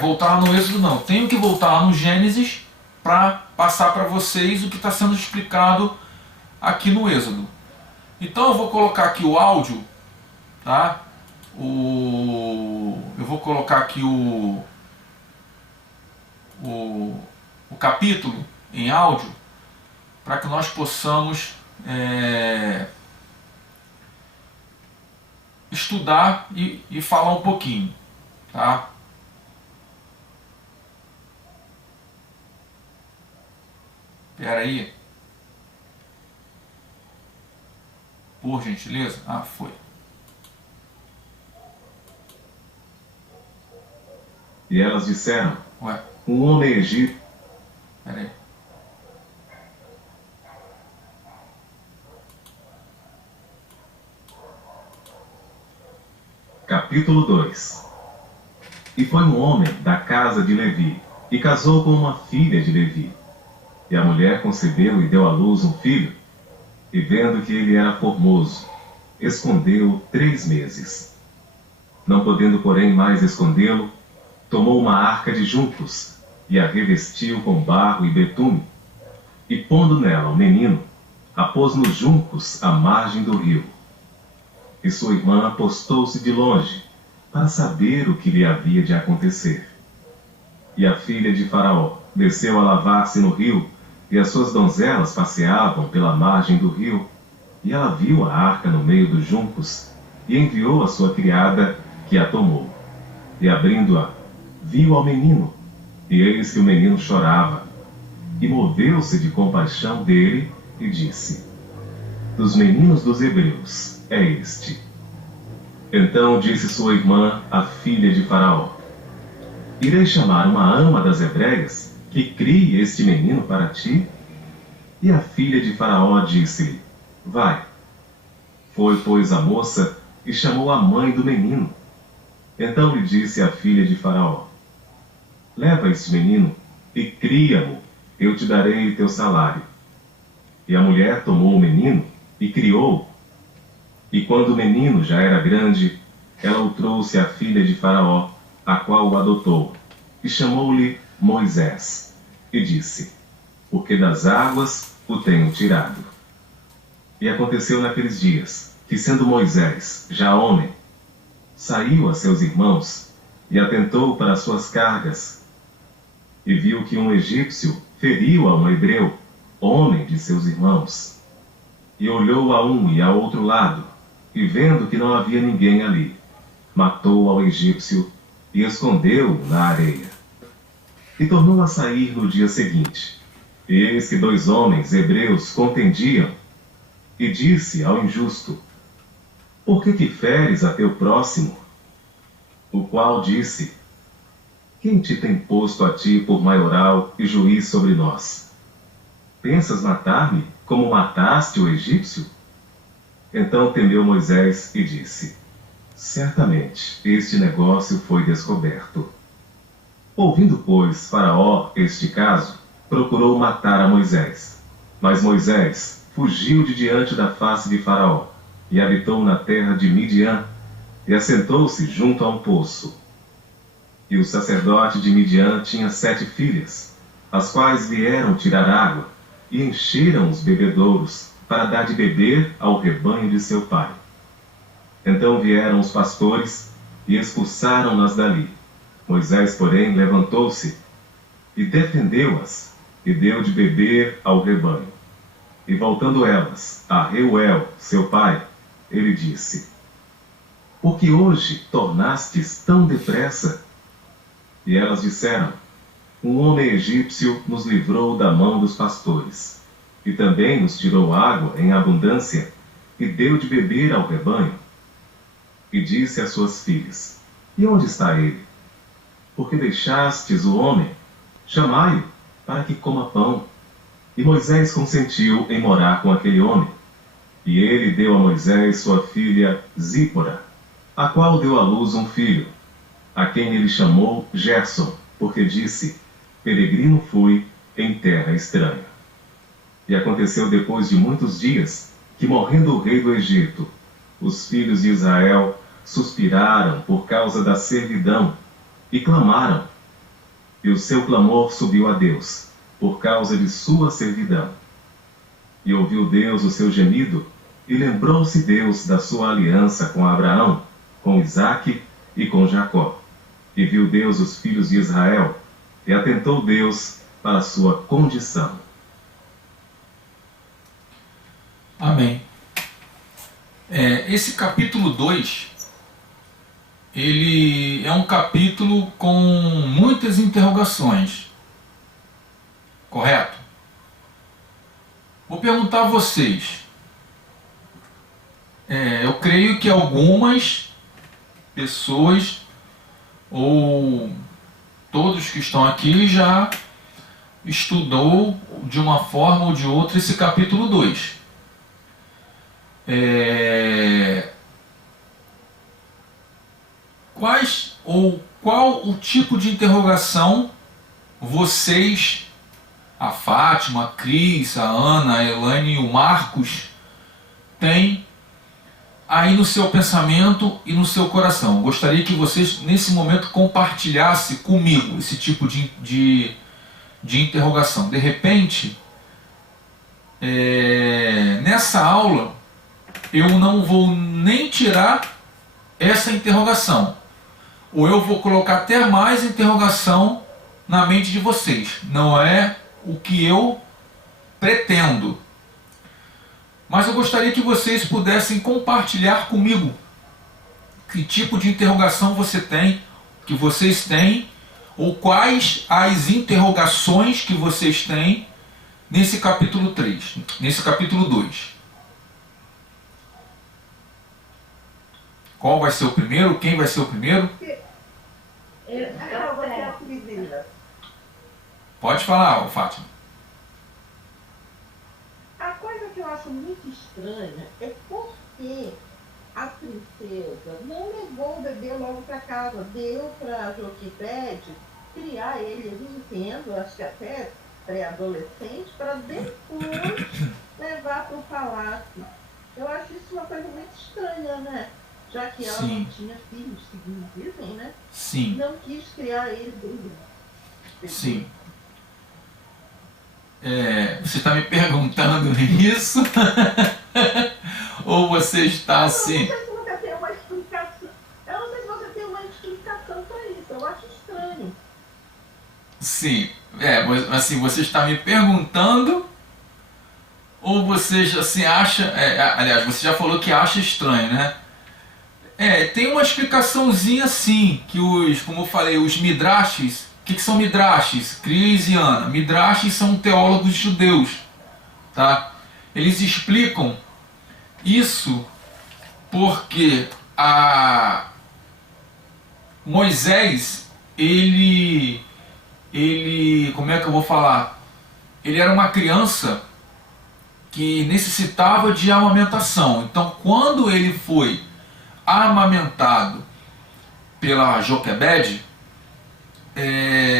voltar no Êxodo, não. Tenho que voltar no Gênesis para passar para vocês o que está sendo explicado aqui no Êxodo. Então eu vou colocar aqui o áudio, tá? Eu vou colocar aqui o capítulo em áudio para que nós possamos estudar e falar um pouquinho, tá? Espera aí. Por gentileza. Ah, foi. E elas disseram: Ué, um homem egípcio. espera aí. Capítulo 2. E foi um homem da casa de Levi, e casou com uma filha de Levi. E a mulher concebeu e deu à luz um filho, e vendo que ele era formoso, escondeu-o 3 meses. Não podendo, porém, mais escondê-lo, tomou uma arca de juncos, e a revestiu com barro e betume, e pondo nela o menino, a pôs nos juncos à margem do rio. E sua irmã postou-se de longe, para saber o que lhe havia de acontecer. E a filha de Faraó desceu a lavar-se no rio, e as suas donzelas passeavam pela margem do rio, e ela viu a arca no meio dos juncos, e enviou a sua criada, que a tomou. E abrindo-a, viu ao menino, e eis que o menino chorava. E moveu-se de compaixão dele, e disse: dos meninos dos hebreus é este. Então disse sua irmã, a filha de Faraó: irei chamar uma ama das hebreias, que crie este menino para ti? E a filha de Faraó disse-lhe: vai. Foi, pois, a moça e chamou a mãe do menino. Então lhe disse a filha de Faraó: leva este menino e cria-o, eu te darei teu salário. E a mulher tomou o menino e criou-o. E quando o menino já era grande, ela o trouxe à filha de Faraó, a qual o adotou, e chamou-lhe Moisés, e disse: porque das águas o tenho tirado. E aconteceu naqueles dias, que sendo Moisés já homem, saiu a seus irmãos, e atentou para as suas cargas, e viu que um egípcio feriu a um hebreu, homem de seus irmãos. E olhou a um e a outro lado, e vendo que não havia ninguém ali, matou ao egípcio e escondeu-o na areia. E tornou a sair no dia seguinte. E eis que 2 homens hebreus contendiam, e disse ao injusto: por que feres a teu próximo? O qual disse: quem te tem posto a ti por maioral e juiz sobre nós? Pensas matar-me como mataste o egípcio? Então temeu Moisés e disse: certamente este negócio foi descoberto. Ouvindo, pois, Faraó este caso, procurou matar a Moisés. Mas Moisés fugiu de diante da face de Faraó, e habitou na terra de Midian, e assentou-se junto a um poço. E o sacerdote de Midian tinha 7 filhas, as quais vieram tirar água, e encheram os bebedouros, para dar de beber ao rebanho de seu pai. Então vieram os pastores, e expulsaram-nas dali. Moisés, porém, levantou-se, e defendeu-as, e deu de beber ao rebanho. E voltando elas a Reuel, seu pai, ele disse: por que hoje tornastes tão depressa? E elas disseram: um homem egípcio nos livrou da mão dos pastores, e também nos tirou água em abundância, e deu de beber ao rebanho. E disse às suas filhas: e onde está ele? Porque deixastes o homem? Chamai-o, para que coma pão. E Moisés consentiu em morar com aquele homem. E ele deu a Moisés sua filha Zípora, a qual deu à luz um filho, a quem ele chamou Gerson, porque disse: peregrino fui em terra estranha. E aconteceu depois de muitos dias, que morrendo o rei do Egito, os filhos de Israel suspiraram por causa da servidão, e clamaram. E o seu clamor subiu a Deus, por causa de sua servidão. E ouviu Deus o seu gemido, e lembrou-se Deus da sua aliança com Abraão, com Isaque e com Jacó. E viu Deus os filhos de Israel, e atentou Deus para a sua condição. Amém. Esse capítulo 2, ele é um capítulo com muitas interrogações. Correto? Vou perguntar a vocês. Eu creio que algumas pessoas, ou todos que estão aqui, já estudou de uma forma ou de outra esse capítulo 2. Qual o tipo de interrogação vocês, a Fátima, a Cris, a Ana, a Elaine e o Marcos, têm aí no seu pensamento e no seu coração? Gostaria que vocês nesse momento compartilhassem comigo esse tipo de interrogação. De repente, nessa aula eu não vou nem tirar essa interrogação, ou eu vou colocar até mais interrogação na mente de vocês. Não é o que eu pretendo, mas eu gostaria que vocês pudessem compartilhar comigo que tipo de interrogação você tem, que vocês têm, ou quais as interrogações que vocês têm nesse capítulo 3, nesse capítulo 2. Qual vai ser o primeiro? Quem vai ser o primeiro? Eu vou ser a primeira. Pode falar, Fátima. A coisa que eu acho muito estranha é porque a princesa não levou o bebê logo para casa, deu para Joquebede criar ele, eu entendo, acho que até pré-adolescente, para depois levar para o palácio. Eu acho isso uma coisa muito estranha, né? Já que ela Sim. não tinha filhos, segundo dizem, né? Sim. Não quis criar ele bebê. Sim. Você está me perguntando isso? Ou você está assim? Eu não sei se você tem uma explicação. Eu não sei se você tem uma explicação para isso. Eu acho estranho. Sim. Mas assim, você está me perguntando, ou você já assim acha. Aliás, você já falou que acha estranho, né? Tem uma explicaçãozinha sim, que como eu falei, os midrashes. O que são midrashes? Cris e Ana. Midrashes são teólogos judeus, tá? Eles explicam isso porque Moisés, ele, como é que eu vou falar? Ele era uma criança que necessitava de amamentação. Então, quando ele foi amamentado pela Joquebede,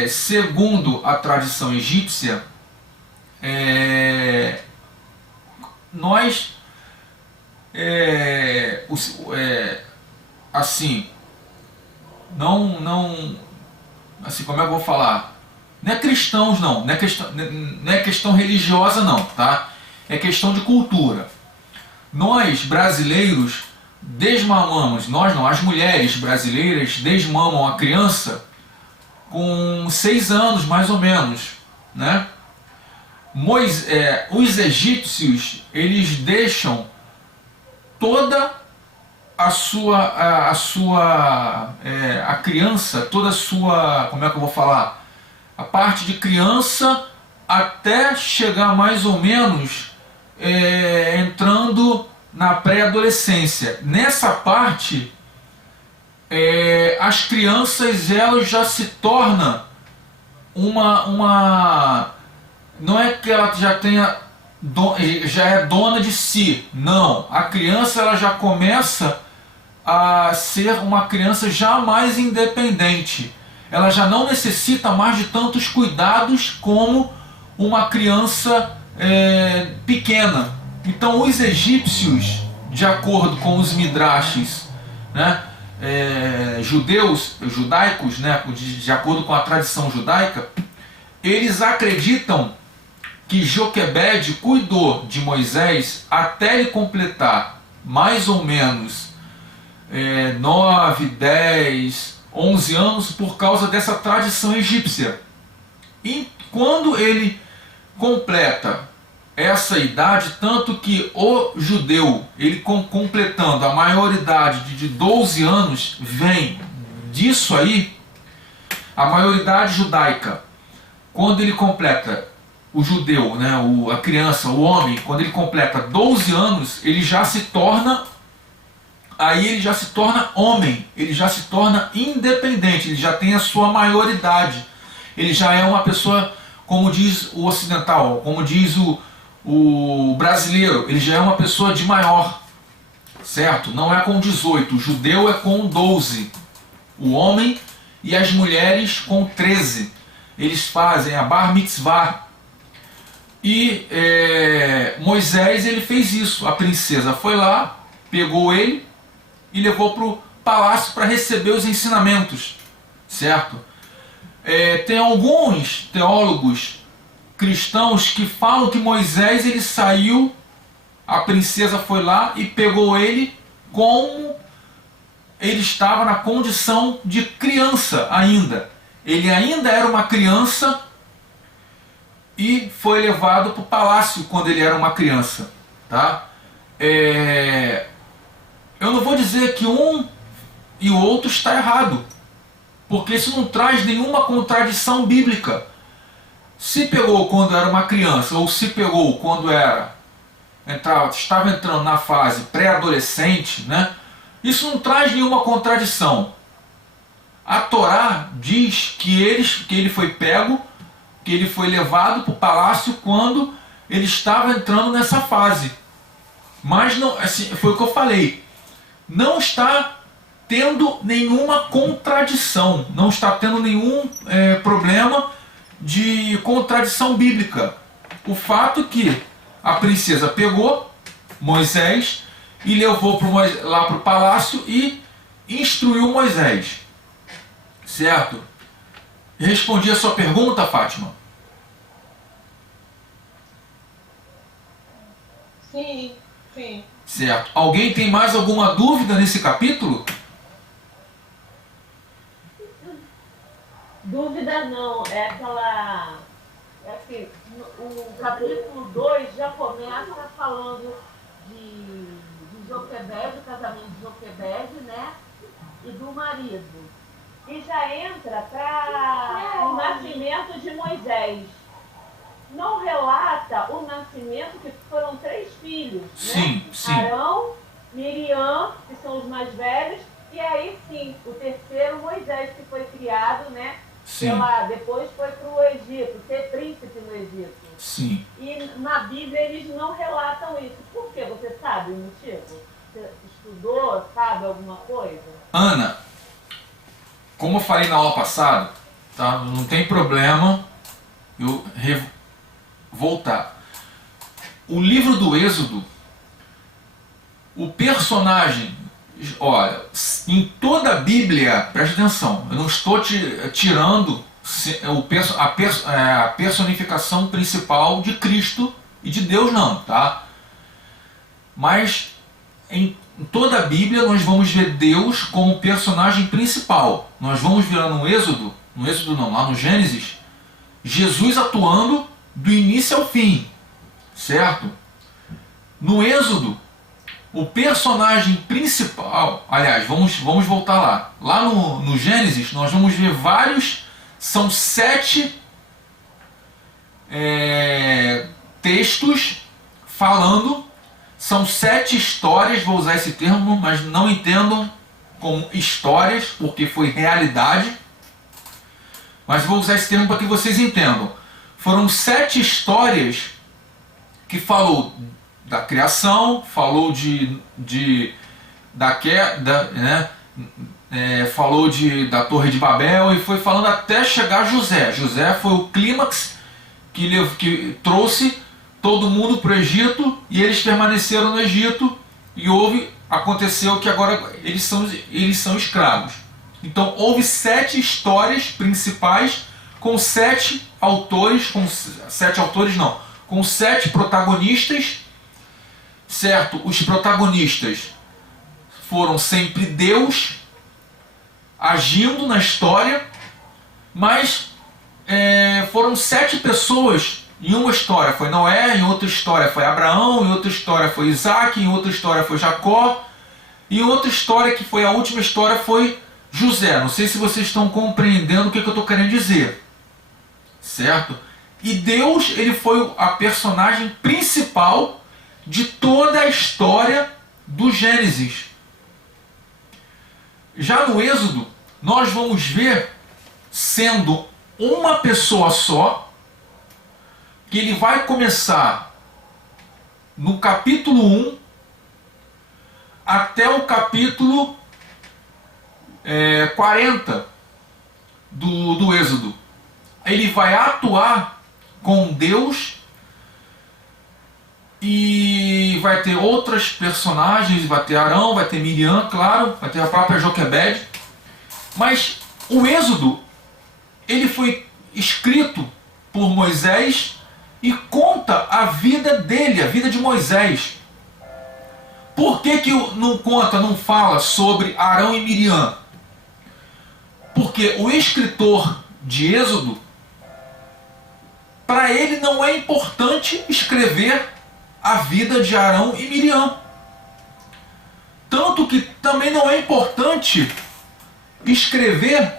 segundo a tradição egípcia, nós, assim, não, assim, como é que eu vou falar? Não é cristãos, não é questão religiosa, não, tá? É questão de cultura. Nós, brasileiros, desmamamos, nós não, as mulheres brasileiras desmamam a criança com 6 anos, mais ou menos, né? Os egípcios, eles deixam toda a criança, toda a sua, como é que eu vou falar? A parte de criança até chegar mais ou menos entrando na pré-adolescência. Nessa parte, as crianças elas já se tornam não é que ela já tenha já é dona de si, não. A criança ela já começa a ser uma criança já mais independente. Ela já não necessita mais de tantos cuidados como uma criança pequena. Então os egípcios, de acordo com os midrashes, né, judaicos, né, de acordo com a tradição judaica, eles acreditam que Joquebede cuidou de Moisés até ele completar mais ou menos 9, 10, 11 anos por causa dessa tradição egípcia. E quando ele completa essa idade, tanto que o judeu, ele completando a maioridade de 12 anos, vem disso aí, a maioridade judaica, quando ele completa, o judeu, né, a criança, o homem, quando ele completa 12 anos, ele já se torna homem, ele já se torna independente, ele já tem a sua maioridade, ele já é uma pessoa, como diz o ocidental, como diz o brasileiro, ele já é uma pessoa de maior, certo? Não é com 18, o judeu é com 12, o homem e as mulheres com 13, eles fazem a bar mitzvah. E Moisés, ele fez isso, a princesa foi lá, pegou ele e levou para o palácio para receber os ensinamentos, certo? Tem alguns teólogos cristãos que falam que Moisés, ele saiu, a princesa foi lá e pegou ele como ele estava na condição de criança ainda. Ele ainda era uma criança e foi levado para o palácio quando ele era uma criança, tá? Eu não vou dizer que um e o outro está errado, porque isso não traz nenhuma contradição bíblica. Se pegou quando era uma criança, ou se pegou quando estava entrando na fase pré-adolescente, né? Isso não traz nenhuma contradição. A Torá diz que ele foi pego, que ele foi levado para o palácio quando ele estava entrando nessa fase. Mas não, assim, foi o que eu falei. Não está tendo nenhuma contradição, não está tendo nenhum problema de contradição bíblica. O fato é que a princesa pegou Moisés e levou lá para o palácio e instruiu Moisés. Certo? Respondi a sua pergunta, Fátima? Sim, sim. Certo. Alguém tem mais alguma dúvida nesse capítulo? Dúvida não, é assim, o capítulo 2 já começa falando de Joquebede, o casamento de Joquebede, né? E do marido. E já entra para o nascimento de Moisés. Não relata o nascimento, que foram 3 filhos, Sim, né? sim. Arão, Miriam, que são os mais velhos, e aí sim, o terceiro, Moisés, que foi criado, né? Sim. Depois foi para o Egito, ser príncipe no Egito. Sim. E na Bíblia eles não relatam isso. Por quê? Você sabe o motivo? Você estudou, sabe alguma coisa? Ana, como eu falei na aula passada, tá? Não tem problema eu voltar. O livro do Êxodo, o personagem, olha, em toda a Bíblia, preste atenção, eu não estou tirando a personificação principal de Cristo e de Deus, não, tá? Mas em toda a Bíblia nós vamos ver Deus como personagem principal. Nós vamos ver lá no Êxodo não, lá no Gênesis, Jesus atuando do início ao fim, certo? No Êxodo, o personagem principal, aliás, vamos voltar lá. Lá no Gênesis nós vamos ver são 7 textos falando, são 7 histórias, vou usar esse termo, mas não entendam como histórias, porque foi realidade, mas vou usar esse termo para que vocês entendam. Foram 7 histórias que falou da criação, falou da queda, né? Falou da Torre de Babel e foi falando até chegar a José. José foi o clímax que trouxe todo mundo para o Egito, e eles permaneceram no Egito, e houve aconteceu que agora eles são escravos. Então houve 7 histórias principais com 7 autores, com 7 protagonistas, certo? Os protagonistas foram sempre Deus agindo na história, mas foram 7 pessoas em uma história. Foi Noé, em outra história foi Abraão, em outra história foi Isaac, em outra história foi Jacó, e em outra história, que foi a última história, foi José. Não sei se vocês estão compreendendo o que eu estou querendo dizer, certo? E Deus, ele foi a personagem principal de toda a história do Gênesis. Já no Êxodo, nós vamos ver sendo uma pessoa só, que ele vai começar no capítulo 1 até o capítulo 40 do Êxodo. Ele vai atuar com Deus e vai ter outras personagens, vai ter Arão, vai ter Miriam, claro, vai ter a própria Joquebede. Mas o Êxodo, ele foi escrito por Moisés e conta a vida dele, a vida de Moisés. Por que não conta, não fala sobre Arão e Miriam? Porque o escritor de Êxodo, para ele não é importante escrever a vida de Arão e Miriam. Tanto que também não é importante escrever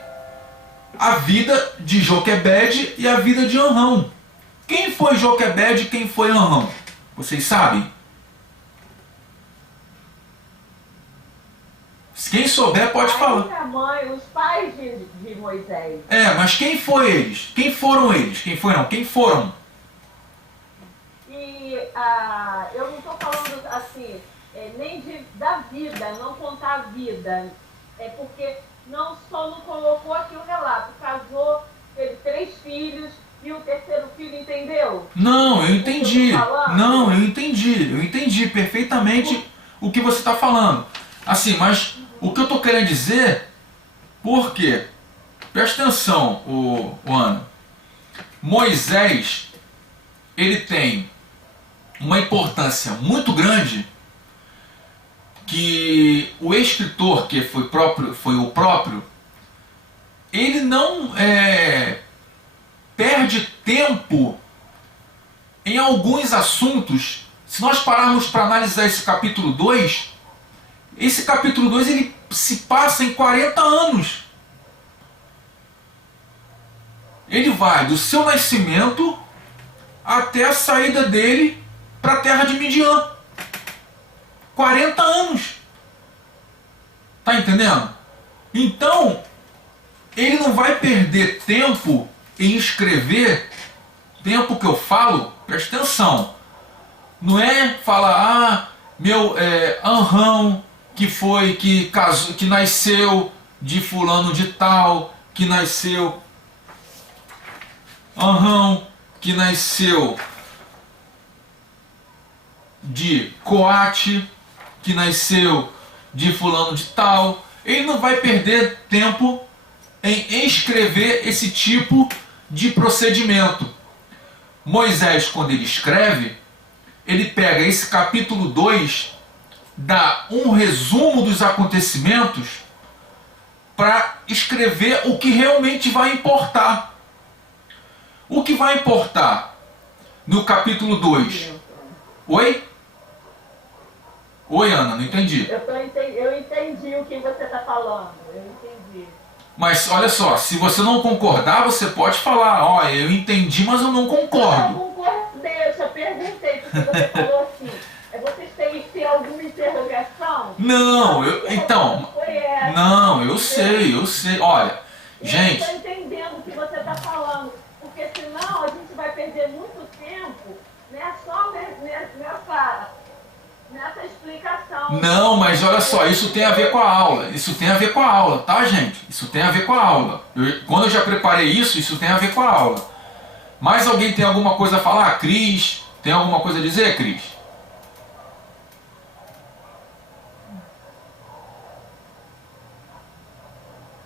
a vida de Joquebede e a vida de Anrão. Quem foi Joquebede e quem foi Anrão? Vocês sabem? Quem souber pode falar. Minha mãe, os pais de Moisés. Mas quem foi eles? Quem foram eles? Quem foram? E eu não estou falando assim, nem da vida, não contar a vida. É porque só não colocou aqui o relato. Casou, teve 3 filhos e o terceiro filho, entendeu? Não, eu entendi. Não, eu entendi perfeitamente o que você está falando. Assim, mas o que eu estou querendo dizer, por quê? Presta atenção, Ana. Moisés, ele tem uma importância muito grande, que o escritor, que foi o próprio, ele não perde tempo em alguns assuntos. Se nós pararmos para analisar esse capítulo 2, esse capítulo 2 ele se passa em 40 anos. Ele vai do seu nascimento até a saída dele para a terra de Midian. 40 anos. Tá entendendo? Então, ele não vai perder tempo em escrever. Tempo que eu falo, presta atenção. Não é falar, Anrão, que nasceu de fulano de tal, que nasceu Anrão, que nasceu de Coate, que nasceu de fulano de tal. Ele não vai perder tempo em escrever esse tipo de procedimento. Moisés, quando ele escreve, ele pega esse capítulo 2, dá um resumo dos acontecimentos para escrever o que realmente vai importar. O que vai importar no capítulo 2? Oi? Oi, Ana, não entendi. Eu entendi o que você está falando. Eu entendi. Mas olha só, se você não concordar, você pode falar, eu entendi, mas eu não concordo. Eu não concordei, eu só perguntei, porque você falou assim, vocês têm alguma interrogação? Não, eu sei. Olha, gente... Eu estou entendendo o que você está falando, porque senão a gente vai perder muito tempo, né, só nessa explicação. Não, mas olha só, isso tem a ver com a aula. Tá, gente? Isso tem a ver com a aula. Quando eu já preparei isso tem a ver com a aula. Mais alguém tem alguma coisa a falar? Cris, tem alguma coisa a dizer, Cris?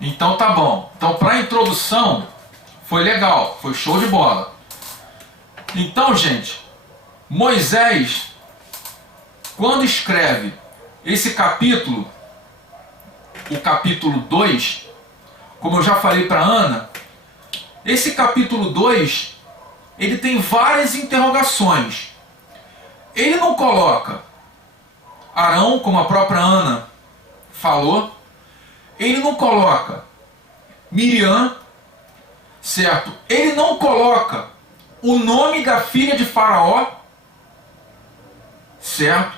Então tá bom. Então para a introdução foi legal, foi show de bola. Então, gente, Moisés, quando escreve esse capítulo, o capítulo 2, como eu já falei para Ana, esse capítulo 2, ele tem várias interrogações. Ele não coloca Arão, como a própria Ana falou, ele não coloca Miriam, certo? Ele não coloca o nome da filha de Faraó, certo?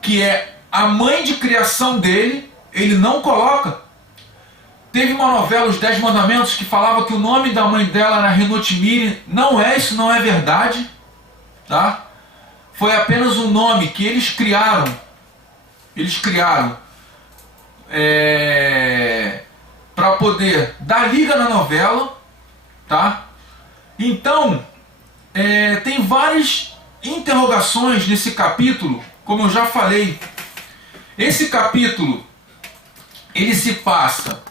Que é a mãe de criação dele, ele não coloca. Teve uma novela, Os 10 Mandamentos, que falava que o nome da mãe dela era Renotimiri. Não é, isso não é verdade, tá? Foi apenas um nome que eles criaram. Eles criaram para poder dar liga na novela, tá? Então, tem várias interrogações nesse capítulo, como eu já falei. Esse capítulo, ele se passa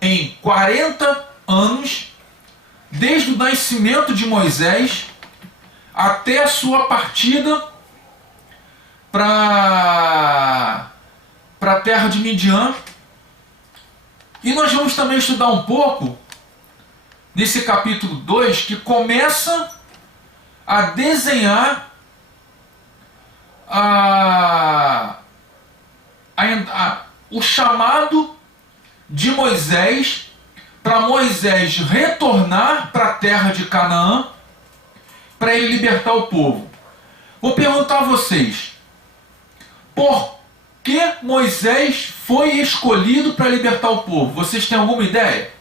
em 40 anos, desde o nascimento de Moisés até a sua partida para a terra de Midian. E nós vamos também estudar um pouco nesse capítulo 2, que começa a desenhar o chamado de Moisés, para Moisés retornar para a terra de Canaã, para ele libertar o povo. Vou perguntar a vocês, por que Moisés foi escolhido para libertar o povo? Vocês têm alguma ideia?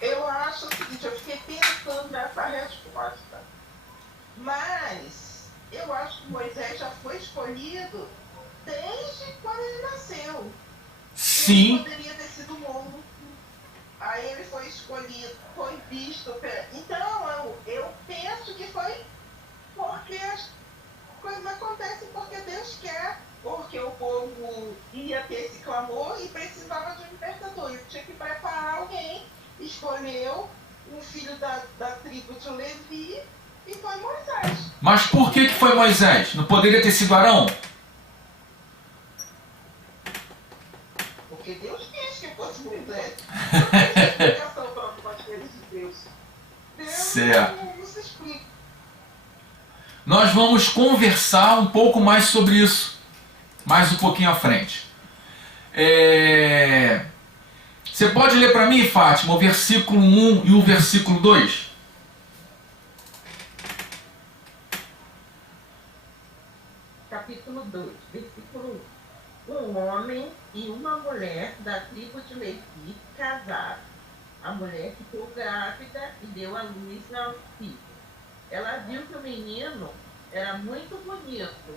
Eu acho o seguinte, eu fiquei pensando nessa resposta. Mas eu acho que Moisés já foi escolhido desde quando ele nasceu. Sim. Ele poderia ter sido morto. Aí ele foi escolhido, foi visto. Então eu penso que foi porque as coisas acontecem porque Deus quer. Porque o povo ia ter esse clamor e precisava de um libertador. Ele tinha que preparar alguém. Escolheu um filho da tribo de Levi e foi Moisés. Mas por que foi Moisés? Não poderia ter sido Arão? Porque Deus quis que fosse Moisés. Não tem explicação para algumas coisas de Deus. Deus certo. Não se explica. Nós vamos conversar um pouco mais sobre isso, mais um pouquinho à frente. Você pode ler para mim, Fátima, o versículo 1 e o versículo 2? Capítulo 2, versículo 1. Um homem e uma mulher da tribo de Levi casaram. A mulher ficou grávida e deu à luz ao filho. Ela viu que o menino era muito bonito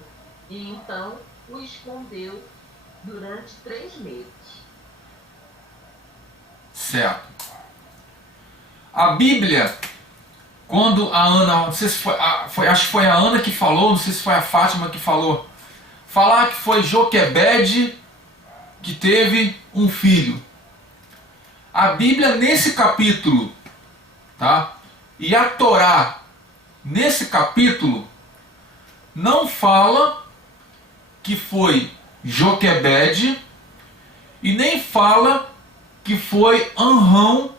e então o escondeu durante 3 meses. Certo. A Bíblia, quando a Ana, não sei se acho que foi a Ana que falou, não sei se foi a Fátima que falou, falar que foi Joquebede que teve um filho. A Bíblia nesse capítulo, tá? E a Torá nesse capítulo não fala que foi Joquebede e nem fala que foi Amrão,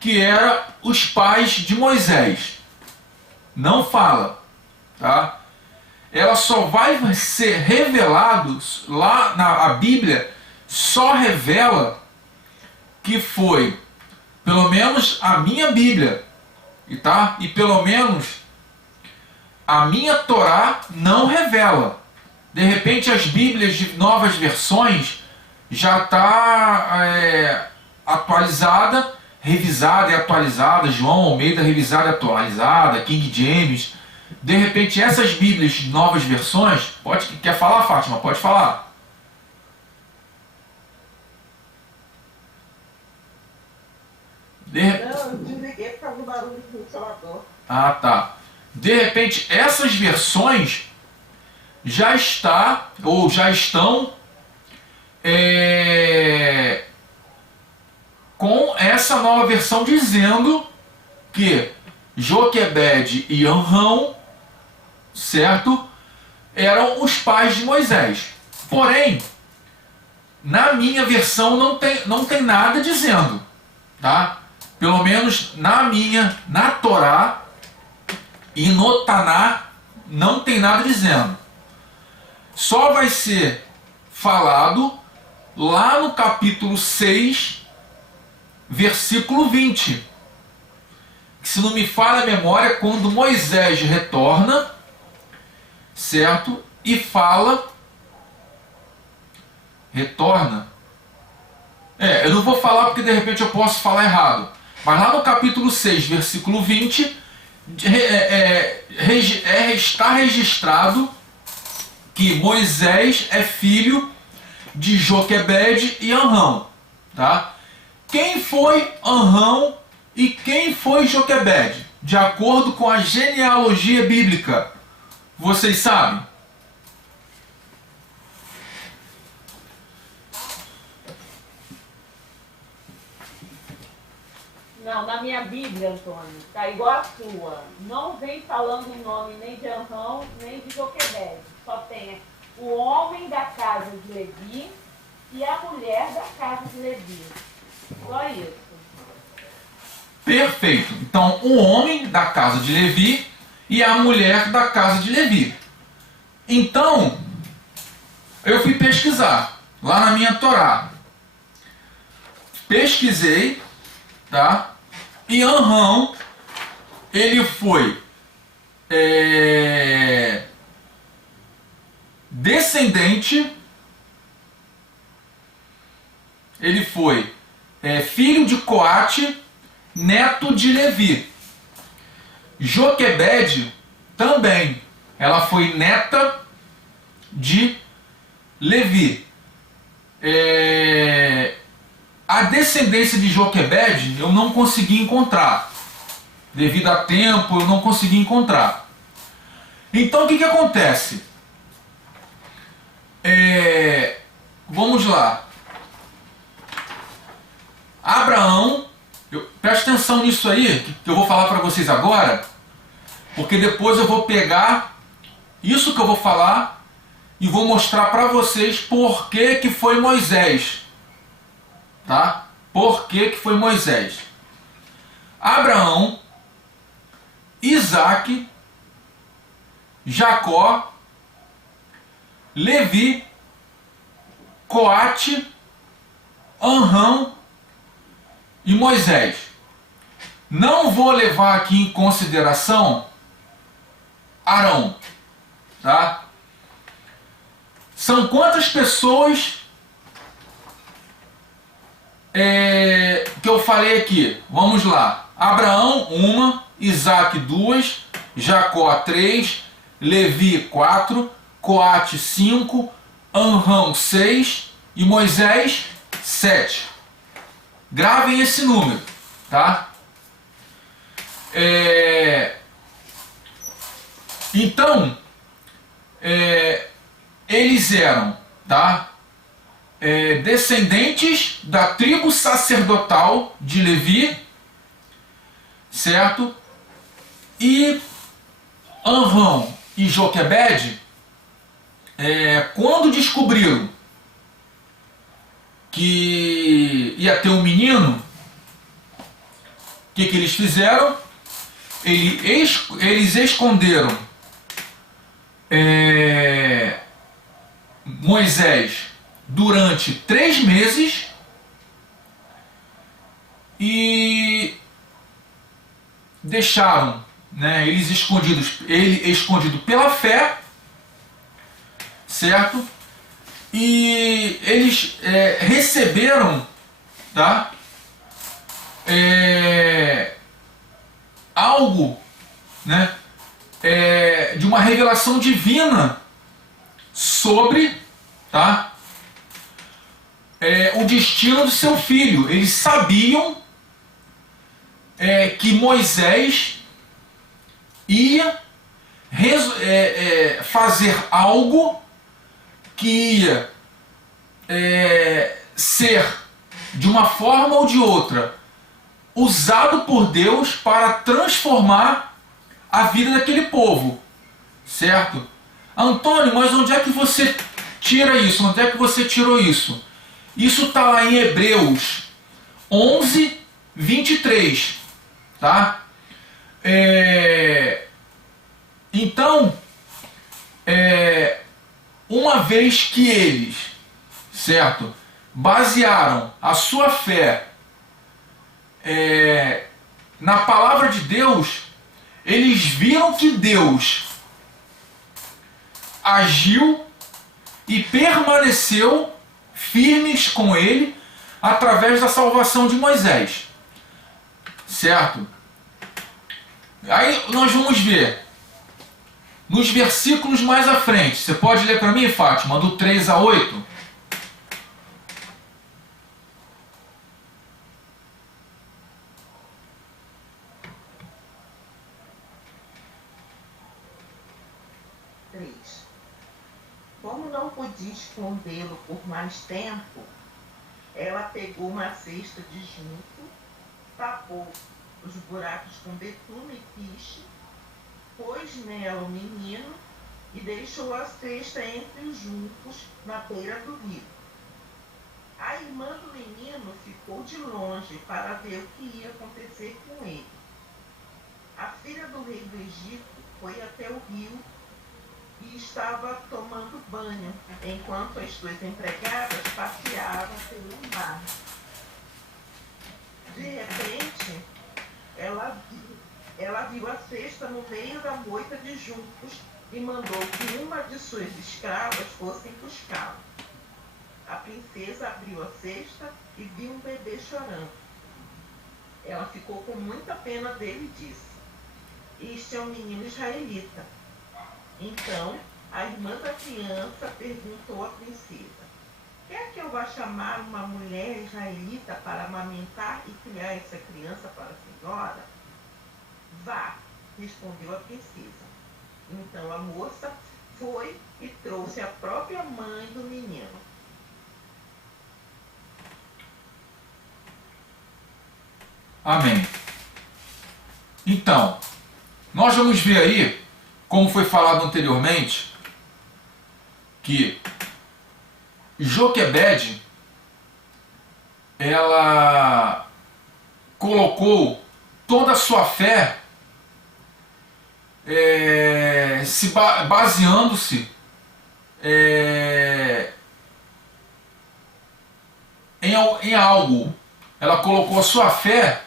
que era os pais de Moisés. Não fala, tá? Ela só vai ser revelado lá a Bíblia só revela que foi, pelo menos a minha Bíblia, tá? E pelo menos a minha Torá não revela. De repente as Bíblias de novas versões já está atualizada, revisada e atualizada, João Almeida revisada e atualizada, King James. De repente essas Bíblias de novas versões, quer falar, Fátima? Pode falar. Não, eu desliguei por causa do barulho do ventilador. Ah, tá. De repente, essas versões já estão com essa nova versão dizendo que Joquebede e Anrão, certo, eram os pais de Moisés. Porém, na minha versão não tem nada dizendo, tá? Pelo menos na Torá e no Taná não tem nada dizendo. Só vai ser falado lá no capítulo 6, versículo 20. Que, se não me falha a memória, quando Moisés retorna, certo? E fala... Retorna? Eu não vou falar porque de repente eu posso falar errado. Mas lá no capítulo 6, versículo 20, está registrado que Moisés é filho de Joquebede e Anrão, tá? Quem foi Anrão e quem foi Joquebede? De acordo com a genealogia bíblica, vocês sabem? Não, na minha Bíblia, Antônio, tá igual a sua. Não vem falando o nome nem de Anrão, nem de Joquebede. Só tem o homem da casa de Levi e a mulher da casa de Levi. Só isso. Perfeito. Então, o homem da casa de Levi e a mulher da casa de Levi. Então, eu fui pesquisar lá na minha Torá. Pesquisei, tá? E Anrão, ele foi descendente, ele foi filho de Coate, neto de Levi. Joquebede também, ela foi neta de Levi. A descendência de Joquebede eu não consegui encontrar. Devido a tempo, eu não consegui encontrar. Então, o que acontece? Vamos lá. Abraão, presta atenção nisso aí, que eu vou falar para vocês agora, porque depois eu vou pegar isso que eu vou falar e vou mostrar para vocês por que foi Moisés. Tá? Por que foi Moisés? Abraão, Isaque, Jacó, Levi, Coate, Anrão e Moisés. Não vou levar aqui em consideração Arão, tá? São quantas pessoas que eu falei aqui? Vamos lá. Abraão, 1, Isaque, 2, Jacó, 3, Levi, 4, Coate, 5, Anrão, 6 e Moisés, 7. Gravem esse número, tá? Então, eles eram, tá? Descendentes da tribo sacerdotal de Levi, certo? E Anrão e Joquebede, quando descobriram que ia ter um menino, o que eles fizeram? Eles esconderam Moisés durante 3 meses e deixaram, né, ele escondido pela fé, certo? E eles receberam, tá, algo, né, de uma revelação divina sobre, tá, o destino do seu filho. Eles sabiam que Moisés ia fazer algo que ia ser, de uma forma ou de outra, usado por Deus para transformar a vida daquele povo, certo? Antônio, mas onde é que você tira isso? Onde é que você tirou isso? Isso está lá em Hebreus 11, 23, tá? Então, uma vez que eles, certo, basearam a sua fé na palavra de Deus, eles viram que Deus agiu e permaneceu firmes com ele através da salvação de Moisés, certo? Aí nós vamos ver nos versículos mais à frente. Você pode ler para mim, Fátima, do 3 a 8? Como não podia escondê-lo por mais tempo, ela pegou uma cesta de junco, tapou os buracos com betume e piche, pôs nela o menino e deixou a cesta entre os juncos na beira do rio. A irmã do menino ficou de longe para ver o que ia acontecer com ele. A filha do rei do Egito foi até o rio e estava tomando banho, enquanto as suas empregadas passeavam pelo mar. De repente, ela viu a cesta no meio da moita de juncos e mandou que uma de suas escravas fosse buscá-la. A princesa abriu a cesta e viu um bebê chorando. Ela ficou com muita pena dele e disse: "Este é um menino israelita." Então, a irmã da criança perguntou à princesa: "Quer que eu vá chamar uma mulher israelita para amamentar e criar essa criança para a senhora?" "Vá", respondeu a princesa. Então a moça foi e trouxe a própria mãe do menino. Amém. Então, nós vamos ver aí, como foi falado anteriormente, que Joquebede, ela colocou toda a sua fé baseando-se em algo. Ela colocou a sua fé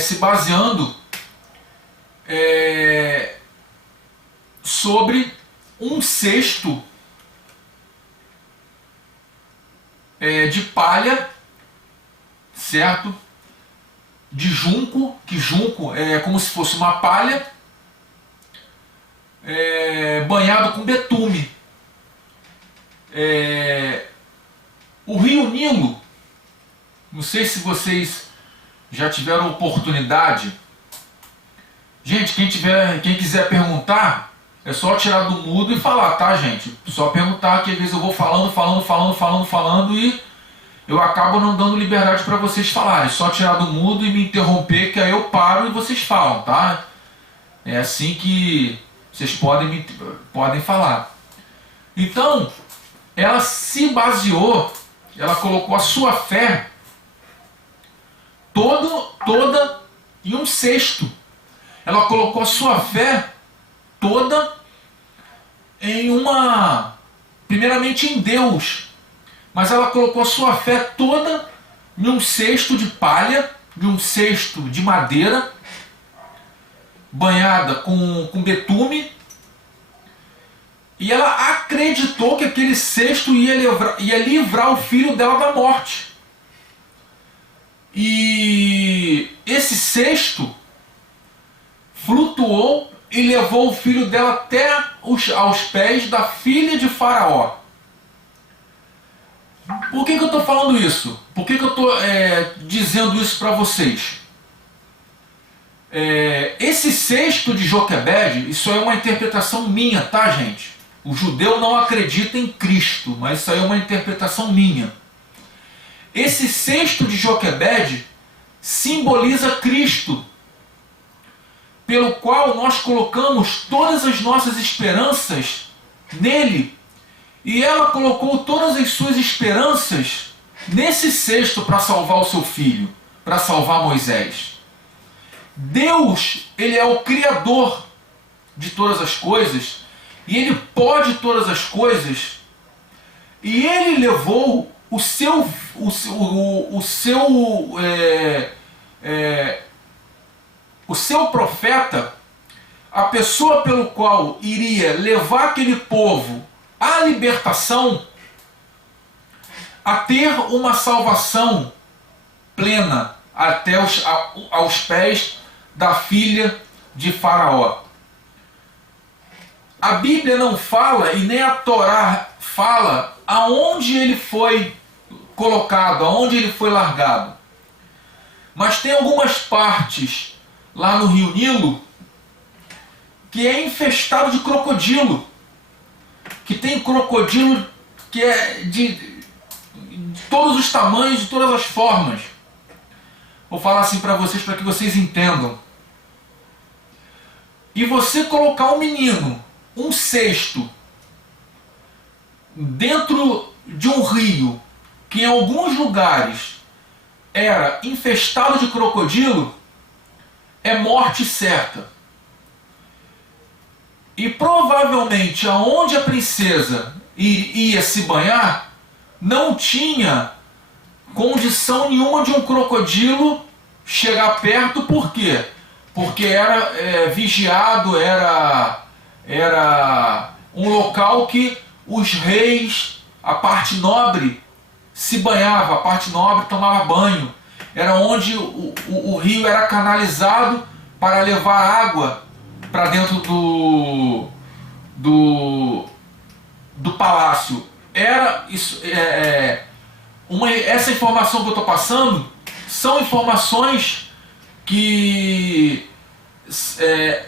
se baseando sobre um cesto de palha, certo? De junco, que junco é como se fosse uma palha, banhado com betume. O rio Nilo, não sei se vocês já tiveram oportunidade. Gente, quem quiser perguntar, é só tirar do mudo e falar, tá, gente? Só perguntar, que às vezes eu vou falando e eu acabo não dando liberdade para vocês falarem. Só tirar do mudo e me interromper, que aí eu paro e vocês falam, tá? É assim que vocês podem falar. Então, ela se baseou, ela colocou a sua fé toda em um cesto. Ela colocou a sua fé toda primeiramente em Deus, mas ela colocou a sua fé toda em um cesto de palha, em um cesto de madeira, banhada com betume, e ela acreditou que aquele cesto ia livrar o filho dela da morte. E esse cesto flutuou e levou o filho dela até aos pés da filha de Faraó. Por que eu estou falando isso? Por que eu estou dizendo isso para vocês? esse cesto de Joquebede, isso é uma interpretação minha, tá, gente? O judeu não acredita em Cristo, mas isso aí é uma interpretação minha. Esse cesto de Joquebede simboliza Cristo, pelo qual nós colocamos todas as nossas esperanças nele. E ela colocou todas as suas esperanças nesse cesto para salvar o seu filho, para salvar Moisés. Deus, ele é o Criador de todas as coisas, e ele pode todas as coisas, e ele levou o seu profeta, a pessoa pelo qual iria levar aquele povo à libertação, a ter uma salvação plena até aos pés da filha de Faraó. A Bíblia não fala, e nem a Torá fala, aonde ele foi colocado, aonde ele foi largado. Mas tem algumas partes lá no Rio Nilo que é infestado de crocodilo, que tem crocodilo que é de todos os tamanhos, de todas as formas. Vou falar assim para vocês, para que vocês entendam. E você colocar um menino, um cesto, dentro de um rio, que em alguns lugares era infestado de crocodilo, é morte certa. E provavelmente aonde a princesa ia se banhar, não tinha condição nenhuma de um crocodilo chegar perto. Por quê? Porque era vigiado, era um local que os reis, a parte nobre, se banhava, a parte nobre tomava banho. Era onde o rio era canalizado para levar água para dentro do palácio. Era isso. Essa informação que eu estou passando são informações que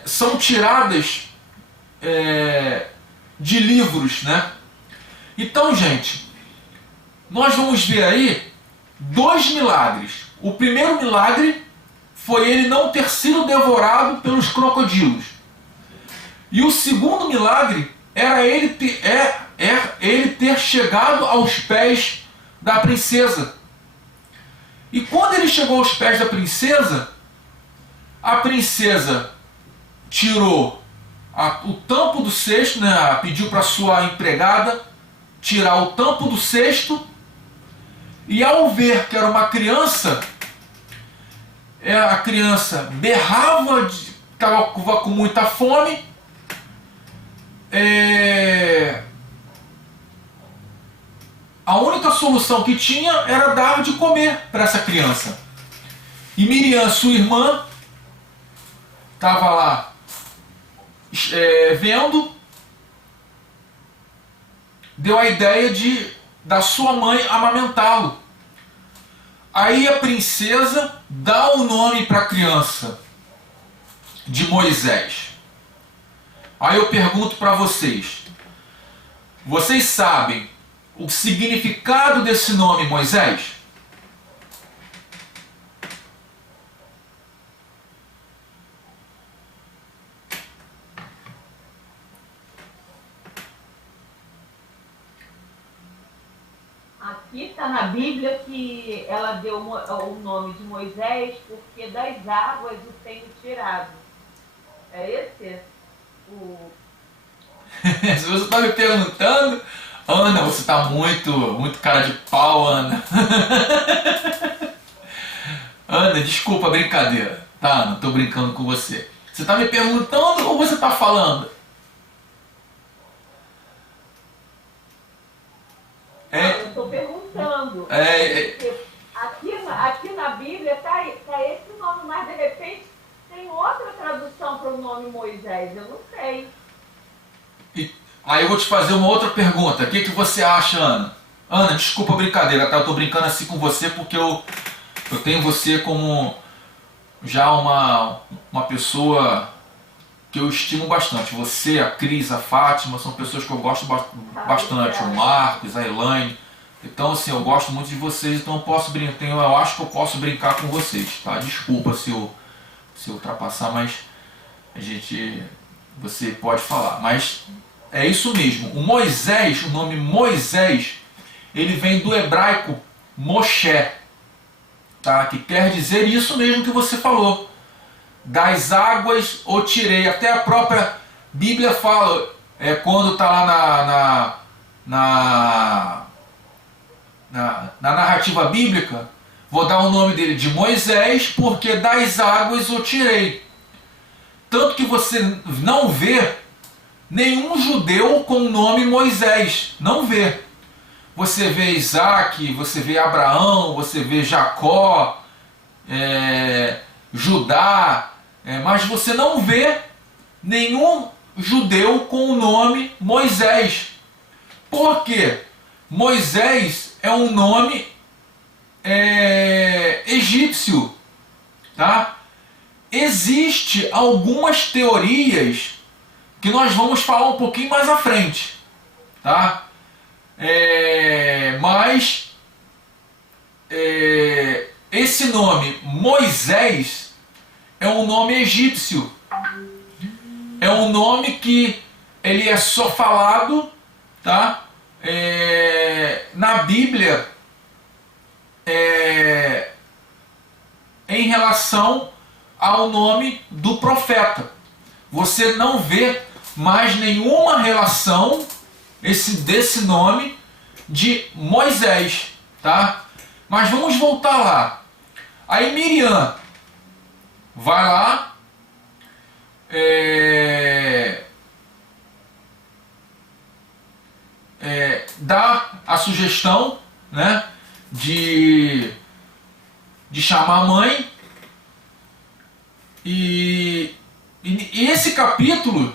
são tiradas de livros, né? Então, gente, nós vamos ver aí 2 milagres. O primeiro milagre foi ele não ter sido devorado pelos crocodilos. E o segundo milagre era ele ter chegado aos pés da princesa. E quando ele chegou aos pés da princesa, a princesa tirou o tampo do cesto, né? Pediu para sua empregada tirar o tampo do cesto, e ao ver que era uma criança, a criança berrava, estava com muita fome, a única solução que tinha era dar de comer para essa criança. E Miriam, sua irmã, estava lá vendo, deu a ideia da sua mãe amamentá-lo. Aí a princesa dá o nome para a criança de Moisés. Aí eu pergunto para vocês: vocês sabem o significado desse nome Moisés? Aqui está na Bíblia que ela deu o nome de Moisés porque das águas o tenho tirado. É esse? Se você está me perguntando, Ana, você está muito cara de pau, Ana. Ana, desculpa a brincadeira, tá, Ana? Estou brincando com você. Você está me perguntando ou você está falando? Eu estou perguntando. Aqui na Bíblia está esse nome, mas de repente tem outra tradução para o nome Moisés, eu não sei. Aí eu vou te fazer uma outra pergunta. O que você acha, Ana? Ana, desculpa a brincadeira, tá? Eu tô brincando assim com você porque eu tenho você como já uma pessoa que eu estimo bastante. Você, a Cris, a Fátima, são pessoas que eu gosto bastante. O Marcos, a Elaine. Então, assim, eu gosto muito de vocês, então eu posso brincar, eu acho que eu posso brincar com vocês, tá? Desculpa se eu ultrapassar, mas você pode falar. Mas é isso mesmo. O Moisés, o nome Moisés, ele vem do hebraico Moshe, tá? Que quer dizer isso mesmo que você falou. Das águas o tirei. Até a própria Bíblia fala, quando está lá na narrativa bíblica, vou dar o nome dele de Moisés, porque das águas o tirei. Tanto que você não vê nenhum judeu com o nome Moisés. Não vê. Você vê Isaac, você vê Abraão, você vê Jacó, Judá, mas você não vê nenhum judeu com o nome Moisés. Por quê? Moisés é um nome egípcio, tá? Existe algumas teorias que nós vamos falar um pouquinho mais à frente, tá? Mas esse nome Moisés é um nome egípcio, é um nome que ele é só falado, tá? Na Bíblia em relação ao nome do profeta. Você não vê mais nenhuma relação desse nome de Moisés, tá? Mas vamos voltar lá. Aí Miriam vai lá, dá a sugestão, né, de chamar a mãe, e esse capítulo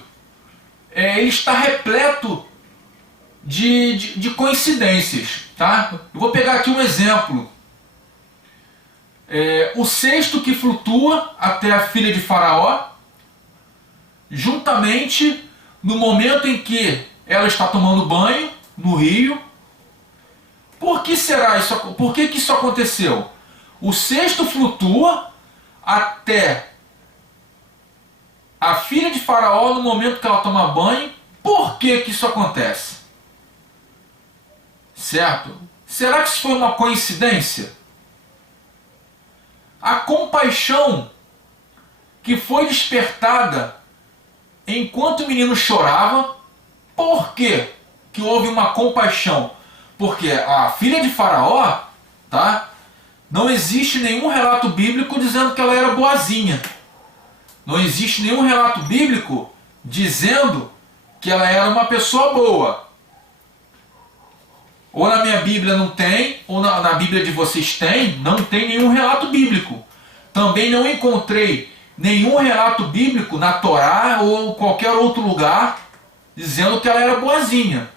ele está repleto de coincidências, tá? Eu vou pegar aqui um exemplo. O cesto que flutua até a filha de Faraó, juntamente no momento em que ela está tomando banho no rio. Por que será isso? Por que isso aconteceu? O cesto flutua até a filha de Faraó no momento que ela toma banho. Por que isso acontece? Certo? Será que isso foi uma coincidência? A compaixão que foi despertada enquanto o menino chorava. Por que que houve uma compaixão? Porque a filha de Faraó, tá? Não existe nenhum relato bíblico dizendo que ela era boazinha. Não existe nenhum relato bíblico dizendo que ela era uma pessoa boa. Ou na minha Bíblia não tem, ou na Bíblia de vocês tem, não tem nenhum relato bíblico. Também não encontrei nenhum relato bíblico na Torá ou qualquer outro lugar dizendo que ela era boazinha.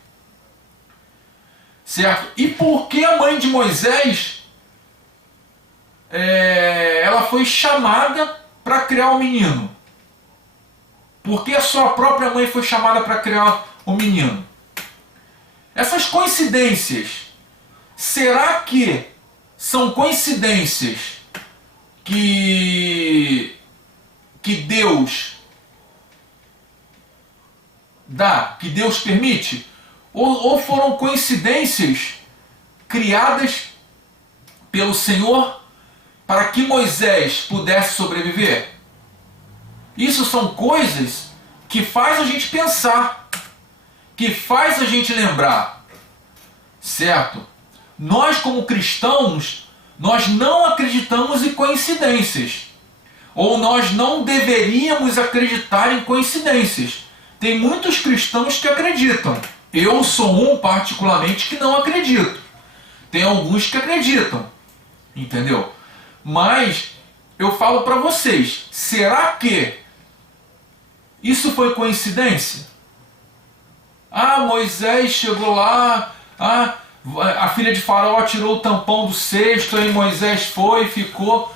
Certo? E por que a mãe de Moisés ela foi chamada para criar o menino? Por que a sua própria mãe foi chamada para criar o menino? Essas coincidências, será que são coincidências que Deus dá, que Deus permite? Ou foram coincidências criadas pelo Senhor para que Moisés pudesse sobreviver? Isso são coisas que faz a gente pensar, que faz a gente lembrar, certo? Nós, como cristãos, nós não acreditamos em coincidências, ou nós não deveríamos acreditar em coincidências. Tem muitos cristãos que acreditam. Eu sou um particularmente que não acredito. Tem alguns que acreditam, entendeu? Mas eu falo para vocês, será que isso foi coincidência? Moisés chegou lá, a filha de Faraó tirou o tampão do cesto, aí Moisés foi e ficou.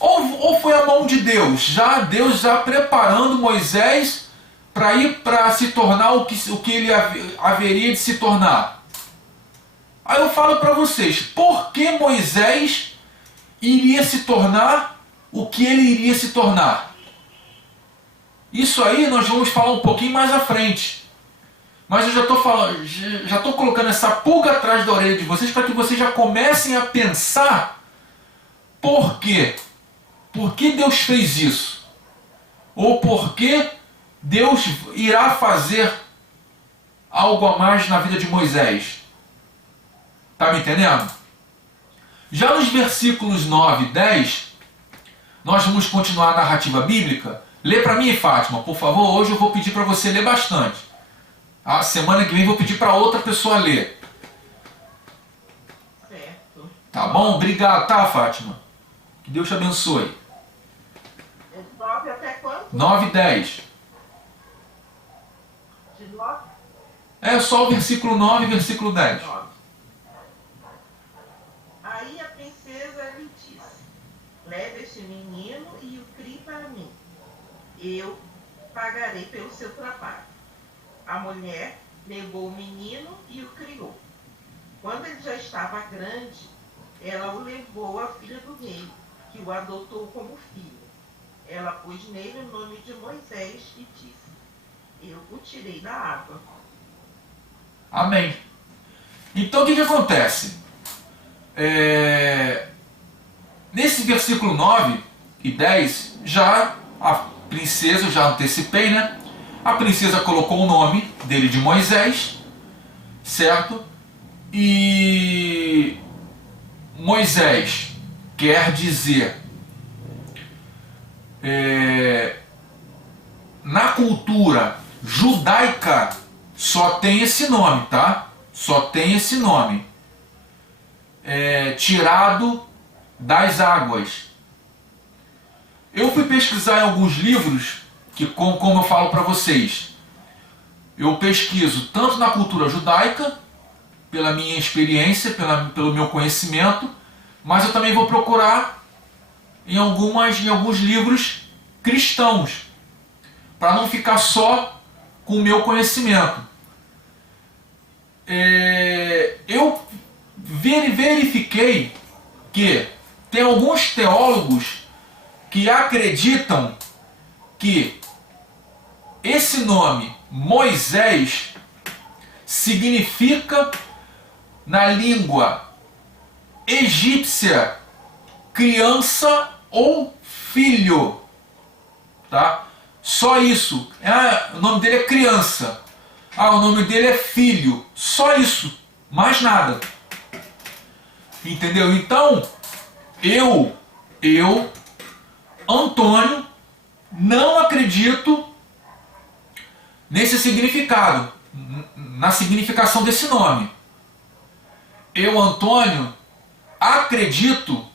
Ou foi a mão de Deus? Deus já preparando Moisés para ir para se tornar o que ele haveria de se tornar. Aí eu falo para vocês, por que Moisés iria se tornar o que ele iria se tornar? Isso aí nós vamos falar um pouquinho mais à frente. Mas eu já estou colocando essa pulga atrás da orelha de vocês para que vocês já comecem a pensar por quê? Por que Deus fez isso? Ou por que Deus irá fazer algo a mais na vida de Moisés? Está me entendendo? Já nos versículos 9 e 10, nós vamos continuar a narrativa bíblica. Lê para mim, Fátima, por favor. Hoje eu vou pedir para você ler bastante. A semana que vem eu vou pedir para outra pessoa ler. Certo. Tá bom? Obrigado, tá, Fátima? Que Deus te abençoe. 9 até quanto? 9 e 10. De 9? É só o versículo 9 e versículo 10. 9. Aí a princesa lhe disse: leve este menino e o crie para mim. Eu pagarei pelo seu trabalho. A mulher levou o menino e o criou. Quando ele já estava grande, ela o levou à filha do rei, que o adotou como filho. Ela pôs nele o nome de Moisés e disse: eu o tirei da água. Amém. Então o que acontece? Nesse versículo 9 e 10, já a princesa, eu já antecipei, né? A princesa colocou o nome dele de Moisés, certo? E Moisés quer dizer, na cultura judaica, só tem esse nome, tá? Só tem esse nome. Tirado das águas. Eu fui pesquisar em alguns livros que, como eu falo para vocês, eu pesquiso tanto na cultura judaica, pela minha experiência, pelo meu conhecimento, mas eu também vou procurar em alguns livros cristãos, para não ficar só com o meu conhecimento. Eu verifiquei que tem alguns teólogos que acreditam que esse nome Moisés significa, na língua egípcia, criança ou filho, tá? Só isso. O nome dele é criança. O nome dele é filho. Só isso. Mais nada. Entendeu? Então, eu, Antônio, não acredito nesse significado, na significação desse nome. Eu, Antônio, acredito,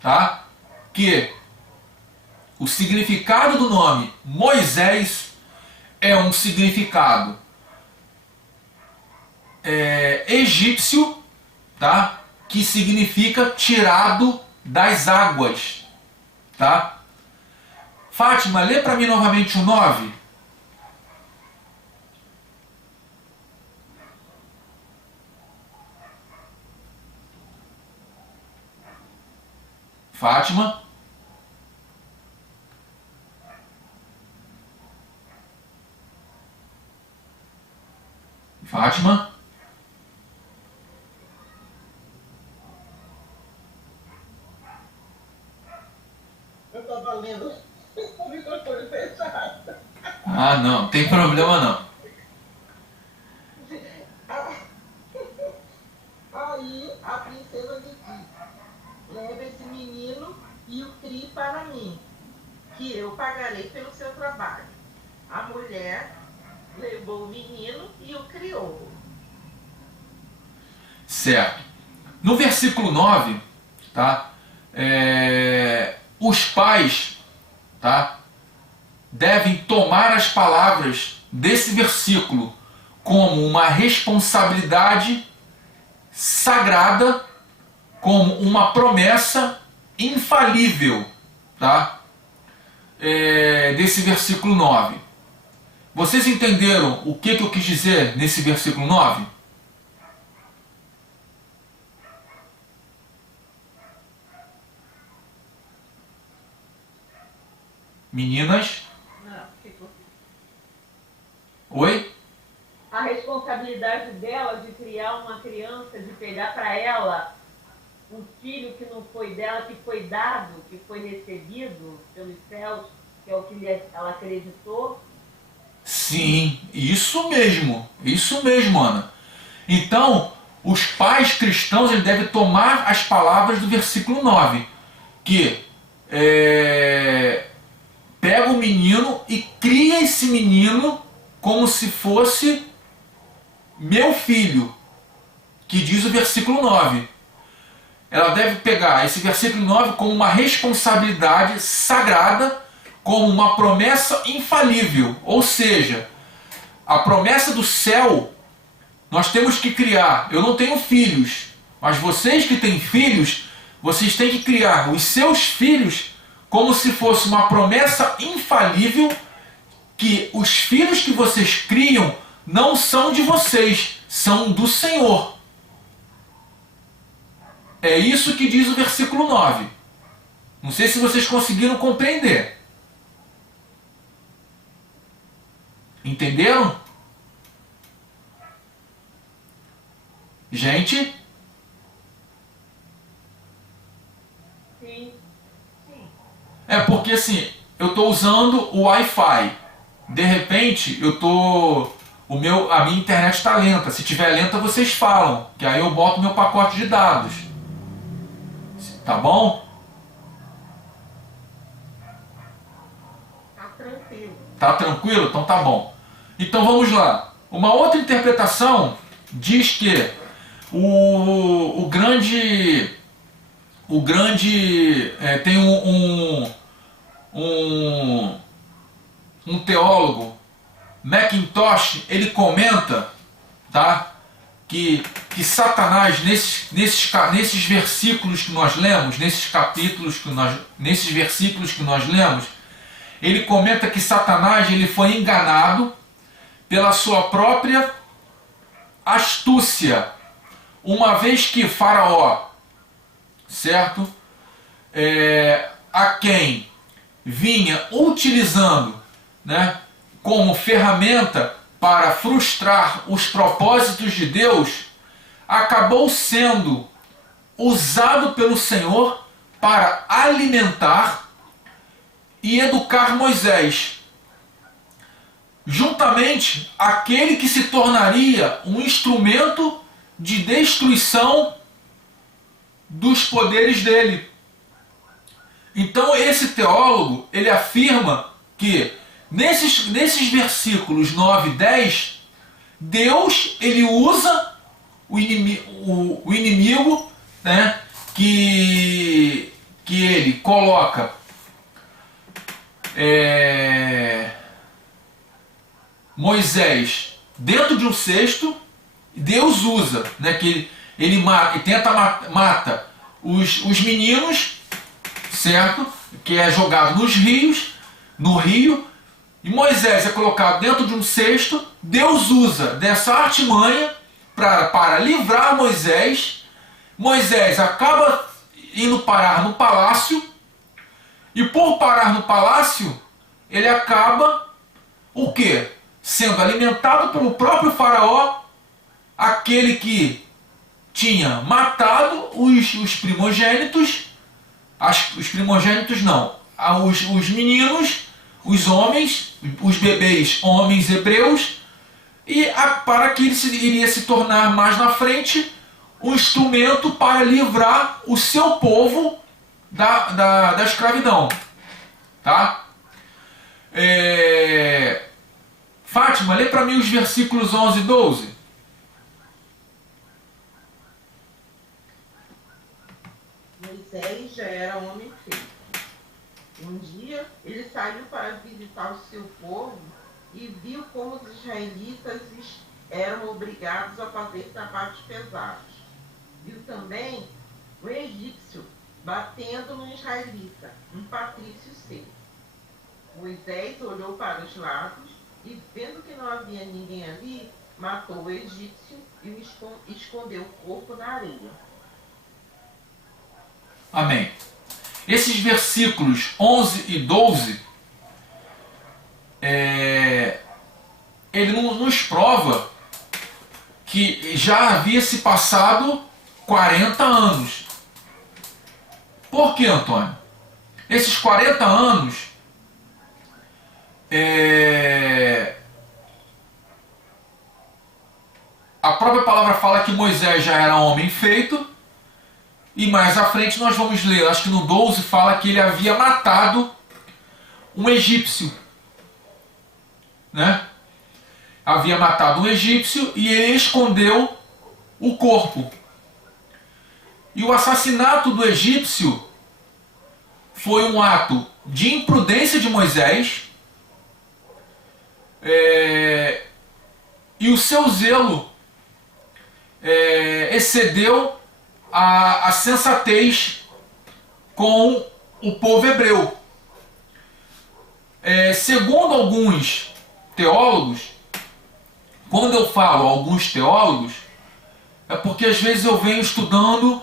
tá, que o significado do nome Moisés é um significado egípcio, tá, que significa tirado das águas, tá? Fátima, lê para mim novamente o 9. Fátima. Fátima. Eu estava lendo o microfone fechado. Não, tem problema não. Aí a princesa lhe disse: leve esse menino e o crie para mim, que eu pagarei pelo seu trabalho. A mulher levou o menino e o criou. Certo. No versículo 9, tá? Os pais, tá, devem tomar as palavras desse versículo como uma responsabilidade sagrada, como uma promessa infalível, tá? Desse versículo 9. Vocês entenderam o que eu quis dizer nesse versículo 9? Meninas? Não, ficou. Oi? A responsabilidade dela de criar uma criança, de pegar para ela um filho que não foi dela, que foi dado, que foi recebido pelos céus, que é o que ela acreditou. Sim, isso mesmo, Ana. Então, os pais cristãos eles devem tomar as palavras do versículo 9, que pega o menino e cria esse menino como se fosse meu filho, que diz o versículo 9. Ela deve pegar esse versículo 9 como uma responsabilidade sagrada, como uma promessa infalível. Ou seja, a promessa do céu, nós temos que criar. Eu não tenho filhos, mas vocês que têm filhos, vocês têm que criar os seus filhos como se fosse uma promessa infalível, que os filhos que vocês criam não são de vocês, são do Senhor. É isso que diz o versículo 9. Não sei se vocês conseguiram compreender. Entenderam? Gente? Sim. Sim. É porque assim, eu estou usando o Wi-Fi. De repente, a minha internet está lenta. Se tiver lenta, vocês falam, que aí eu boto meu pacote de dados. Tá bom? Tá tranquilo. Tá tranquilo? Então tá bom. Então vamos lá. Uma outra interpretação diz que o grande tem um teólogo, Mackintosh, ele comenta, tá, que Satanás nesses versículos que nós lemos, nesses versículos que nós lemos, ele comenta que Satanás ele foi enganado pela sua própria astúcia, uma vez que Faraó, certo, a quem vinha utilizando, né, como ferramenta para frustrar os propósitos de Deus, acabou sendo usado pelo Senhor para alimentar e educar Moisés, juntamente aquele que se tornaria um instrumento de destruição dos poderes dele. Então esse teólogo, ele afirma que nesses versículos 9 e 10, Deus ele usa o inimigo, né, que ele coloca Moisés dentro de um cesto. Deus usa, né, que ele mata os meninos, certo? Que é jogado no rio, e Moisés é colocado dentro de um cesto. Deus usa dessa artimanha para livrar Moisés. Moisés acaba indo parar no palácio, e por parar no palácio, ele acaba o quê? Sendo alimentado pelo próprio Faraó, aquele que tinha matado os primogênitos, os primogênitos não, os meninos, os homens, os bebês homens hebreus, e para que ele iria se tornar mais na frente um instrumento para livrar o seu povo da escravidão. Tá? Fátima, lê para mim os versículos 11 e 12. Moisés já era homem feito. Um dia ele saiu para visitar o seu povo e viu como os israelitas eram obrigados a fazer trabalhos pesados. Viu também o egípcio batendo no israelita, um patrício seu. Moisés olhou para os lados e, vendo que não havia ninguém ali, matou o egípcio e escondeu o corpo na areia. Amém. Esses versículos 11 e 12, ele nos prova que já havia se passado 40 anos. Por que, Antônio? Esses 40 anos a própria palavra fala que Moisés já era homem feito, e mais à frente nós vamos ler, acho que no 12 fala que ele havia matado um egípcio, né? Havia matado um egípcio e ele escondeu o corpo. E o assassinato do egípcio foi um ato de imprudência de Moisés, e o seu zelo excedeu a sensatez com o povo hebreu. Segundo alguns teólogos, quando eu falo alguns teólogos, é porque às vezes eu venho estudando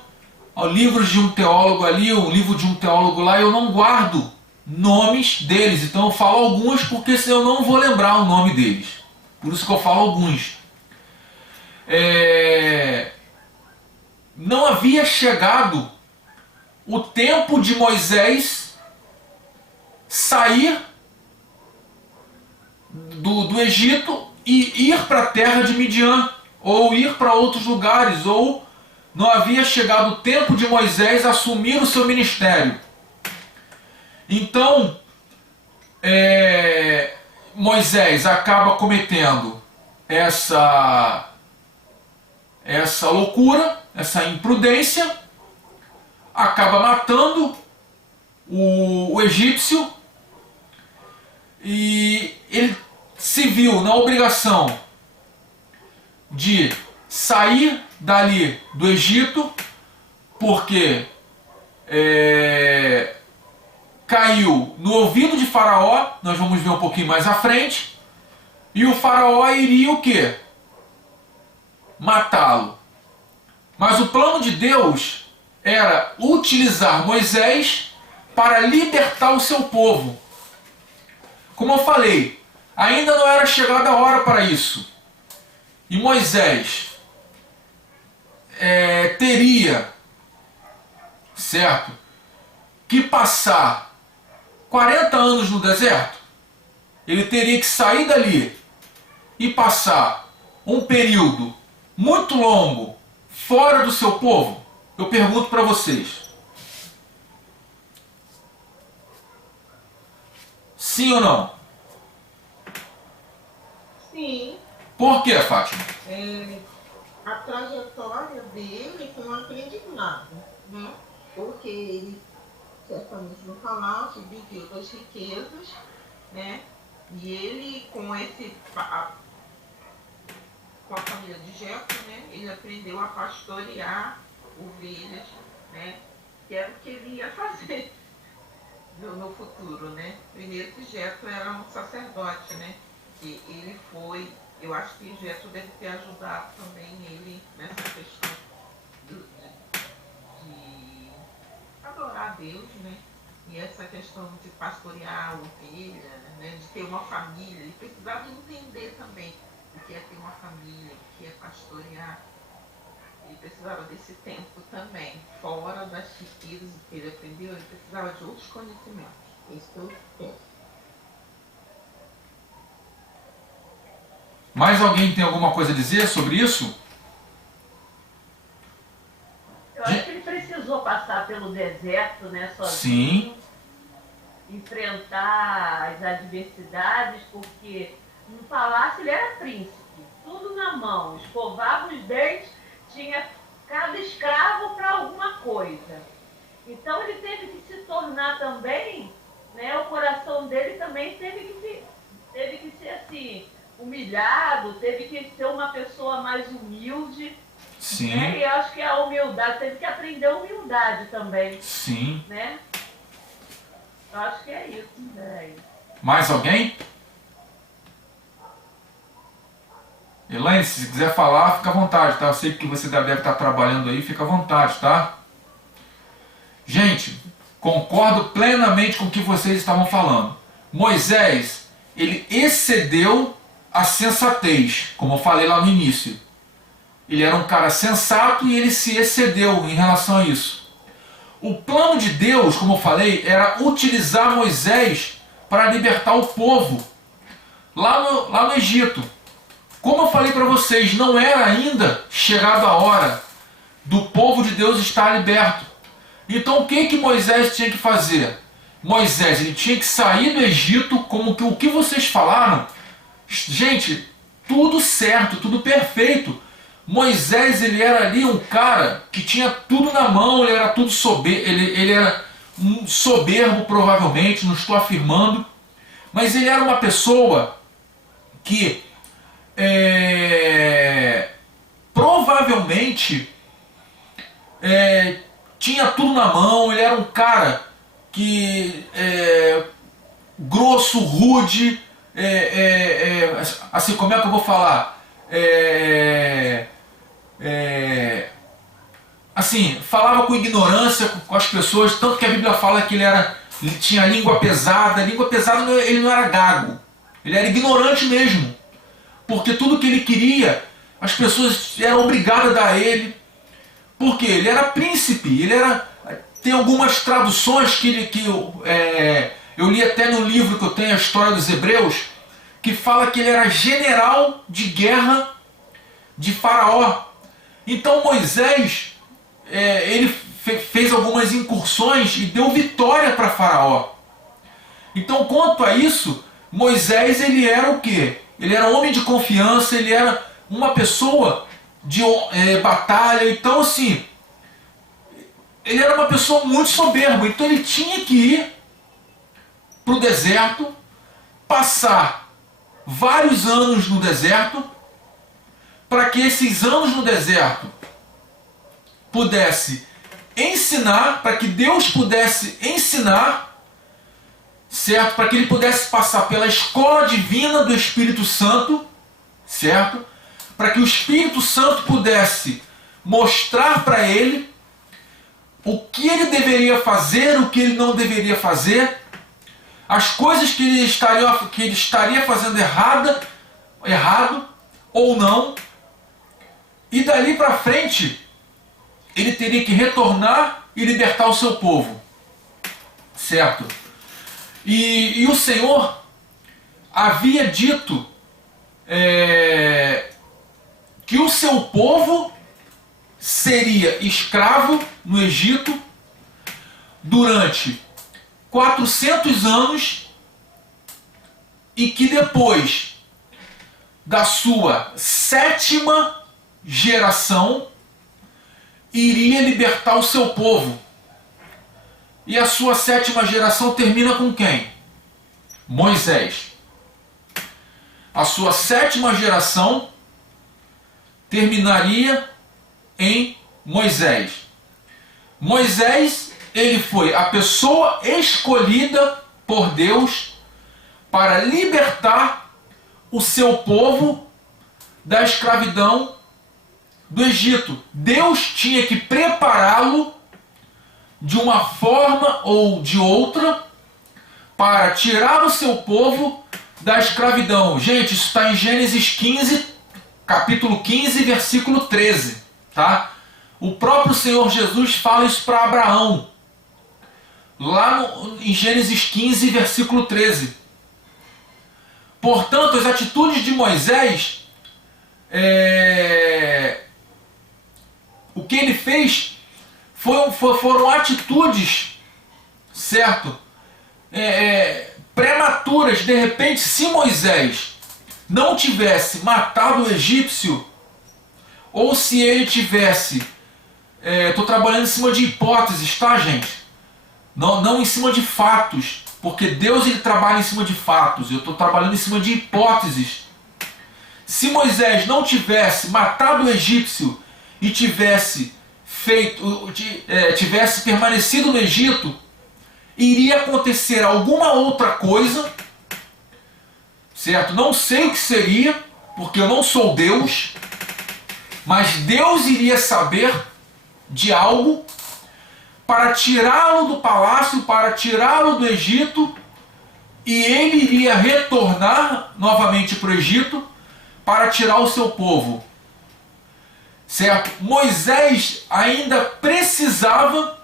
livros de um teólogo ali, o livro de um teólogo lá, e eu não guardo nomes deles. Então eu falo alguns porque senão eu não vou lembrar o nome deles. Por isso que eu falo alguns. Não havia chegado o tempo de Moisés sair do Egito e ir para a terra de Midian, ou ir para outros lugares, ou não havia chegado o tempo de Moisés assumir o seu ministério. Então, Moisés acaba cometendo essa loucura, essa imprudência, acaba matando o egípcio, e ele se viu na obrigação de sair dali do Egito, porque caiu no ouvido de Faraó, nós vamos ver um pouquinho mais à frente, e o Faraó iria o quê? Matá-lo. Mas o plano de Deus era utilizar Moisés para libertar o seu povo. Como eu falei, ainda não era chegada a hora para isso. E Moisés teria, certo, que passar 40 anos no deserto. Ele teria que sair dali e passar um período muito longo fora do seu povo. Eu pergunto para vocês: sim ou não? Sim. Por que, Fátima? A trajetória dele foi um aprendizado, né? Porque ele certamente no palácio viveu das riquezas, né? E ele com a família de Jetro, né? Ele aprendeu a pastorear ovelhas, né? Que era o que ele ia fazer no futuro, né? Primeiro que Jetro era um sacerdote, né? E ele foi, eu acho que Jetro deve ter ajudado também ele nessa questão de adorar a Deus, né? E essa questão de pastorear a ovelha, né? De ter uma família. Ele precisava entender também o que é ter uma família, o que é pastorear. Ele precisava desse tempo também, fora das riquezas que ele aprendeu, ele precisava de outros conhecimentos. Isso que eu penso. Mais alguém tem alguma coisa a dizer sobre isso? Eu acho que ele precisou passar pelo deserto, né, sozinho. Sim. Enfrentar as adversidades, porque no palácio ele era príncipe, tudo na mão, escovava os dentes, tinha cada escravo para alguma coisa. Então ele teve que se tornar também, né, o coração dele também teve que ser assim, humilhado, teve que ser uma pessoa mais humilde, Sim. Né? E eu acho que a humildade, teve que aprender humildade também. Sim. Né? Eu acho que é isso. Né? Mais alguém? Elaine, se quiser falar, fica à vontade, tá? Eu sei que você deve estar trabalhando aí, fica à vontade, tá? Gente, concordo plenamente com o que vocês estavam falando. Moisés, ele excedeu a sensatez, como eu falei lá no início. Ele era um cara sensato e ele se excedeu em relação a isso. O plano de Deus, como eu falei, era utilizar Moisés para libertar o povo lá no Egito. Como eu falei para vocês, não era ainda chegada a hora do povo de Deus estar liberto. Então o que Moisés tinha que fazer? Moisés, ele tinha que sair do Egito, como que o que vocês falaram, gente, tudo certo, tudo perfeito. Moisés, ele era ali um cara que tinha tudo na mão, ele era tudo soberbo, ele era um soberbo provavelmente, não estou afirmando, mas ele era uma pessoa que provavelmente tinha tudo na mão, ele era um cara que grosso, rude, assim, como é que eu vou falar? Assim, falava com ignorância com as pessoas, tanto que a Bíblia fala que ele tinha língua pesada. Língua pesada, ele não era gago, ele era ignorante mesmo, porque tudo que ele queria, as pessoas eram obrigadas a dar a ele, porque ele era príncipe, tem algumas traduções que eu li até no livro que eu tenho, a História dos Hebreus, que fala que ele era general de guerra de Faraó. Então Moisés, ele fez algumas incursões e deu vitória para Faraó. Então, quanto a isso, Moisés, ele era o quê? Ele era homem de confiança, ele era uma pessoa de batalha. Então, assim, ele era uma pessoa muito soberba. Então ele tinha que ir para o deserto, passar vários anos no deserto, para que esses anos no deserto pudesse ensinar, para que Deus pudesse ensinar, certo? Para que ele pudesse passar pela escola divina do Espírito Santo, certo? Para que o Espírito Santo pudesse mostrar para ele o que ele deveria fazer, o que ele não deveria fazer, as coisas que ele estaria fazendo errado ou não, e dali para frente ele teria que retornar e libertar o seu povo, certo? E o Senhor havia dito que o seu povo seria escravo no Egito durante 400 anos e que depois da sua 7ª geração iria libertar o seu povo. E a sua 7ª geração termina com quem? Moisés. A sua 7ª geração terminaria em Moisés. Moisés, ele foi a pessoa escolhida por Deus para libertar o seu povo da escravidão do Egito. Deus tinha que prepará-lo de uma forma ou de outra para tirar o seu povo da escravidão. Gente, isso está em Gênesis 15, capítulo 15, versículo 13. Tá? O próprio Senhor Jesus fala isso para Abraão, lá em Gênesis 15, versículo 13. Portanto, as atitudes de Moisés, o que ele fez foram atitudes, certo? Prematuras. De repente, se Moisés não tivesse matado o egípcio, ou se ele tivesse... Estou trabalhando em cima de hipóteses, tá, gente? Não em cima de fatos, porque Deus, ele trabalha em cima de fatos. Eu estou trabalhando em cima de hipóteses. Se Moisés não tivesse matado o egípcio e tivesse permanecido no Egito, iria acontecer alguma outra coisa, certo? Não sei o que seria, porque eu não sou Deus, mas Deus iria saber de algo para tirá-lo do palácio, para tirá-lo do Egito, e ele iria retornar novamente para o Egito para tirar o seu povo. Certo? Moisés ainda precisava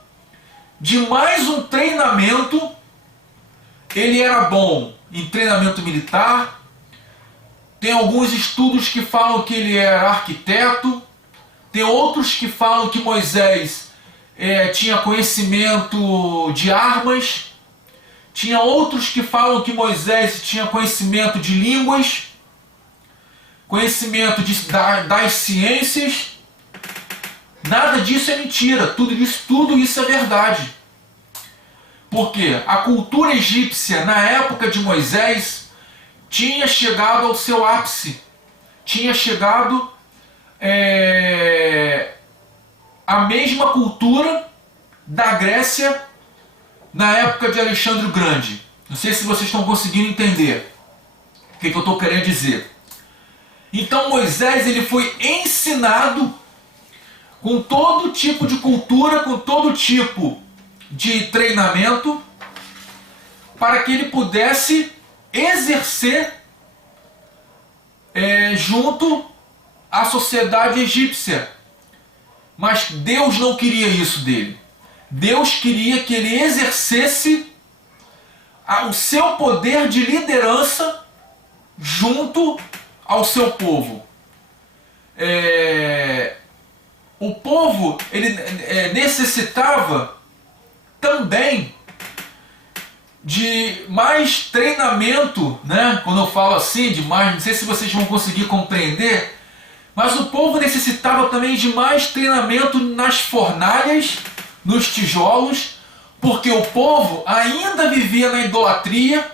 de mais um treinamento. Ele era bom em treinamento militar. Tem alguns estudos que falam que ele era arquiteto. Tem outros que falam que Moisés tinha conhecimento de armas. Tinha outros que falam que Moisés tinha conhecimento de línguas, conhecimento das ciências. Nada disso é mentira, tudo isso é verdade. Porque a cultura egípcia, na época de Moisés, tinha chegado ao seu ápice. Tinha chegado a mesma cultura da Grécia na época de Alexandre o Grande. Não sei se vocês estão conseguindo entender o que eu estou querendo dizer. Então Moisés ele foi ensinado com todo tipo de cultura, com todo tipo de treinamento, para que ele pudesse exercer junto à sociedade egípcia. Mas Deus não queria isso dele. Deus queria que ele exercesse o seu poder de liderança junto ao seu povo. O povo ele necessitava também de mais treinamento, né? Quando eu falo assim, de mais, não sei se vocês vão conseguir compreender, mas o povo necessitava também de mais treinamento nas fornalhas, nos tijolos, porque o povo ainda vivia na idolatria,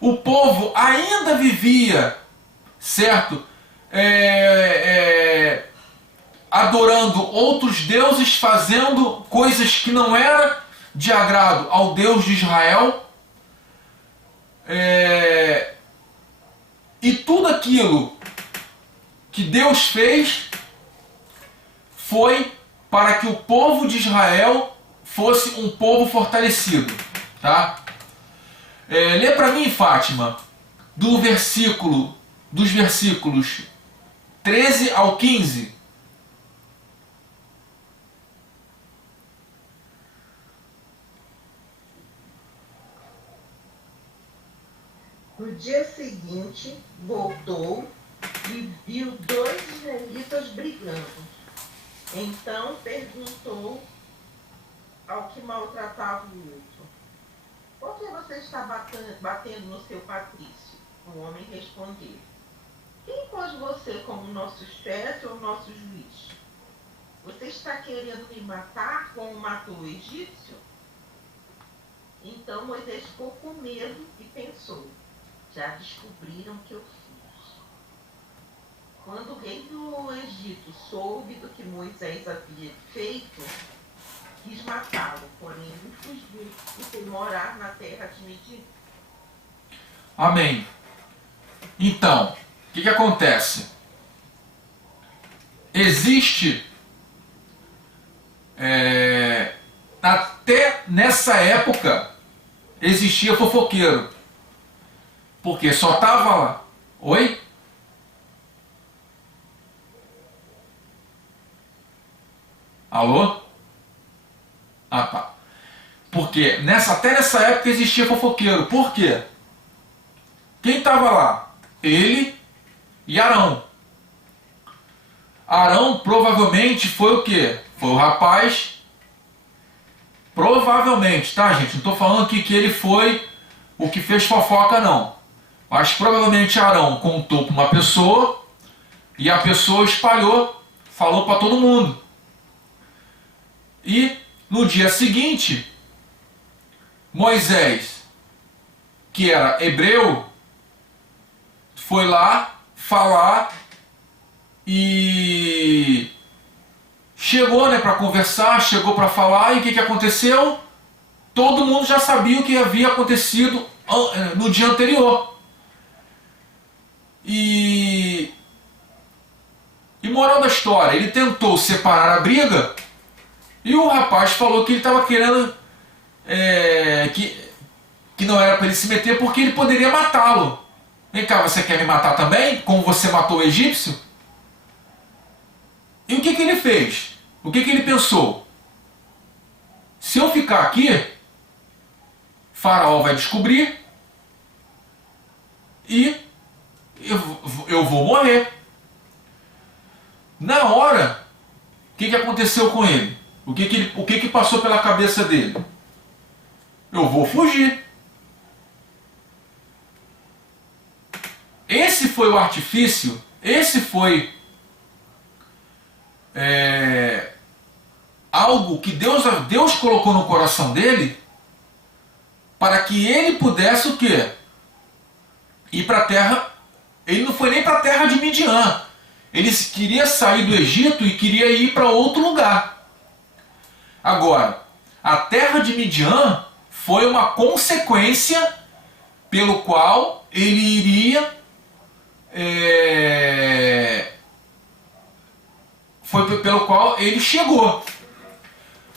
o povo ainda vivia, certo? Adorando outros deuses, fazendo coisas que não eram de agrado ao Deus de Israel. E tudo aquilo que Deus fez foi para que o povo de Israel fosse um povo fortalecido. Tá? Lê para mim, Fátima, dos versículos 13 ao 15. No dia seguinte, voltou e viu 2 israelitas brigando. Então perguntou ao que maltratava o outro: por que você está batendo no seu patrício? O homem respondeu: quem pôs você como nosso chefe ou nosso juiz? Você está querendo me matar como matou o egípcio? Então Moisés ficou com medo e pensou: já descobriram o que eu fiz. Quando o rei do Egito soube do que Moisés havia feito, quis matá-lo, porém ele fugiu e foi morar na terra de Midian. Amém. Então, o que acontece? Existe, até nessa época, existia fofoqueiro. Porque só estava lá. Oi? Alô? Ah, tá. Porque até nessa época existia fofoqueiro. Por quê? Quem estava lá? Ele e Arão. Arão provavelmente foi o quê? Foi o rapaz. Provavelmente, tá, gente? Não estou falando aqui que ele foi o que fez fofoca, não. Mas provavelmente Arão contou para uma pessoa e a pessoa espalhou, falou para todo mundo. E no dia seguinte, Moisés, que era hebreu, foi lá falar e chegou, né, para conversar, chegou para falar, e o que aconteceu? Todo mundo já sabia o que havia acontecido no dia anterior. E moral da história, ele tentou separar a briga e o rapaz falou que ele estava querendo que não era para ele se meter porque ele poderia matá-lo. Vem cá, você quer me matar também? Como você matou o egípcio? E o que ele fez? O que ele pensou? Se eu ficar aqui, Faraó vai descobrir e eu vou morrer. Na hora, o que aconteceu com ele? O que passou pela cabeça dele? Eu vou fugir. Esse foi o artifício, esse foi algo que Deus colocou no coração dele para que ele pudesse o quê? Ir para a terra. Ele não foi nem para a terra de Midian. Ele queria sair do Egito e queria ir para outro lugar. Agora, a terra de Midian foi uma consequência pelo qual ele iria foi pelo qual ele chegou.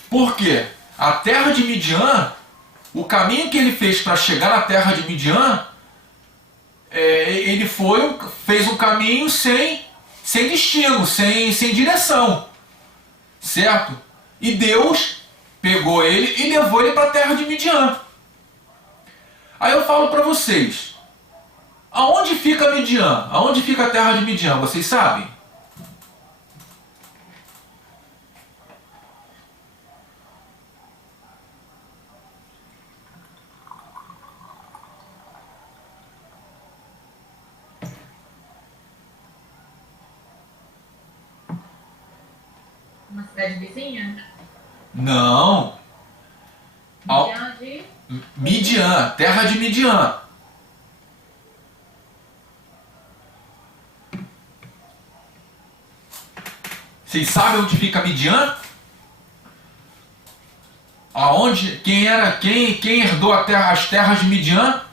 Por quê? A terra de Midian, o caminho que ele fez para chegar na terra de Midian, ele fez um caminho sem destino, sem direção, certo? E Deus pegou ele e levou ele para a terra de Midian. Aí eu falo para vocês, aonde fica Midian? Aonde fica a terra de Midian? Vocês sabem? Uma cidade vizinha? Não. Midian de... Midian, terra de Midian. Vocês sabem onde fica Midian? Aonde? Quem herdou as terras de Midian?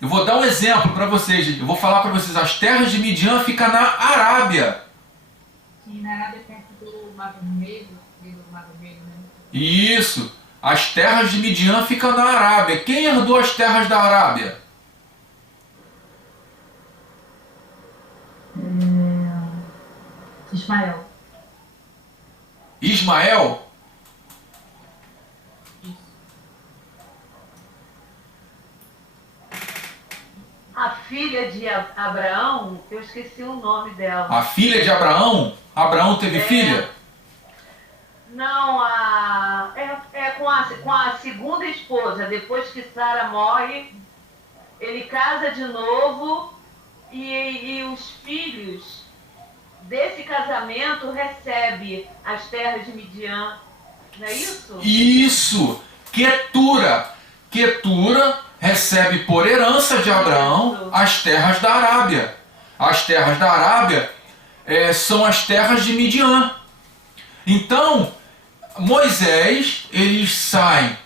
Eu vou dar um exemplo para vocês. Eu vou falar para vocês. As terras de Midian ficam na Arábia. Sim, na Arábia, perto do Mar Vermelho. Do Mar Vermelho, né? Isso. As terras de Midian ficam na Arábia. Quem herdou as terras da Arábia? Ismael. Ismael? A filha de Abraão, eu esqueci o nome dela. A filha de Abraão? Abraão teve filha? Não, com a segunda esposa. Depois que Sara morre, ele casa de novo e os filhos desse casamento recebem as terras de Midian. Não é isso? Isso! Quetura! Quetura recebe por herança de Abraão as terras da Arábia. As terras da Arábia são as terras de Midian. Então, Moisés, ele sai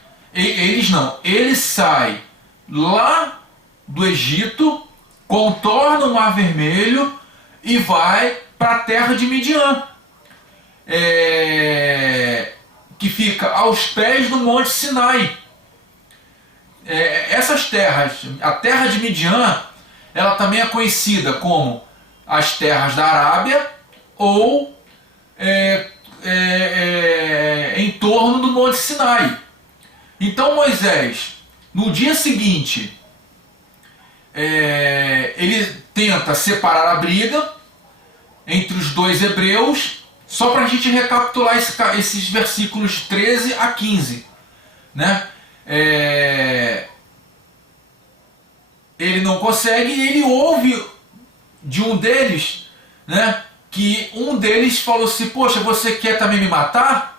lá do Egito, contorna o Mar Vermelho e vai para a terra de Midian, que fica aos pés do Monte Sinai. Essas terras, a terra de Midian, ela também é conhecida como as terras da Arábia ou em torno do Monte Sinai. Então Moisés, no dia seguinte, ele tenta separar a briga entre os dois hebreus, só para a gente recapitular esses versículos 13 a 15, né? Ele não consegue e ele ouve de um deles, né, que um deles falou assim: poxa, você quer também me matar?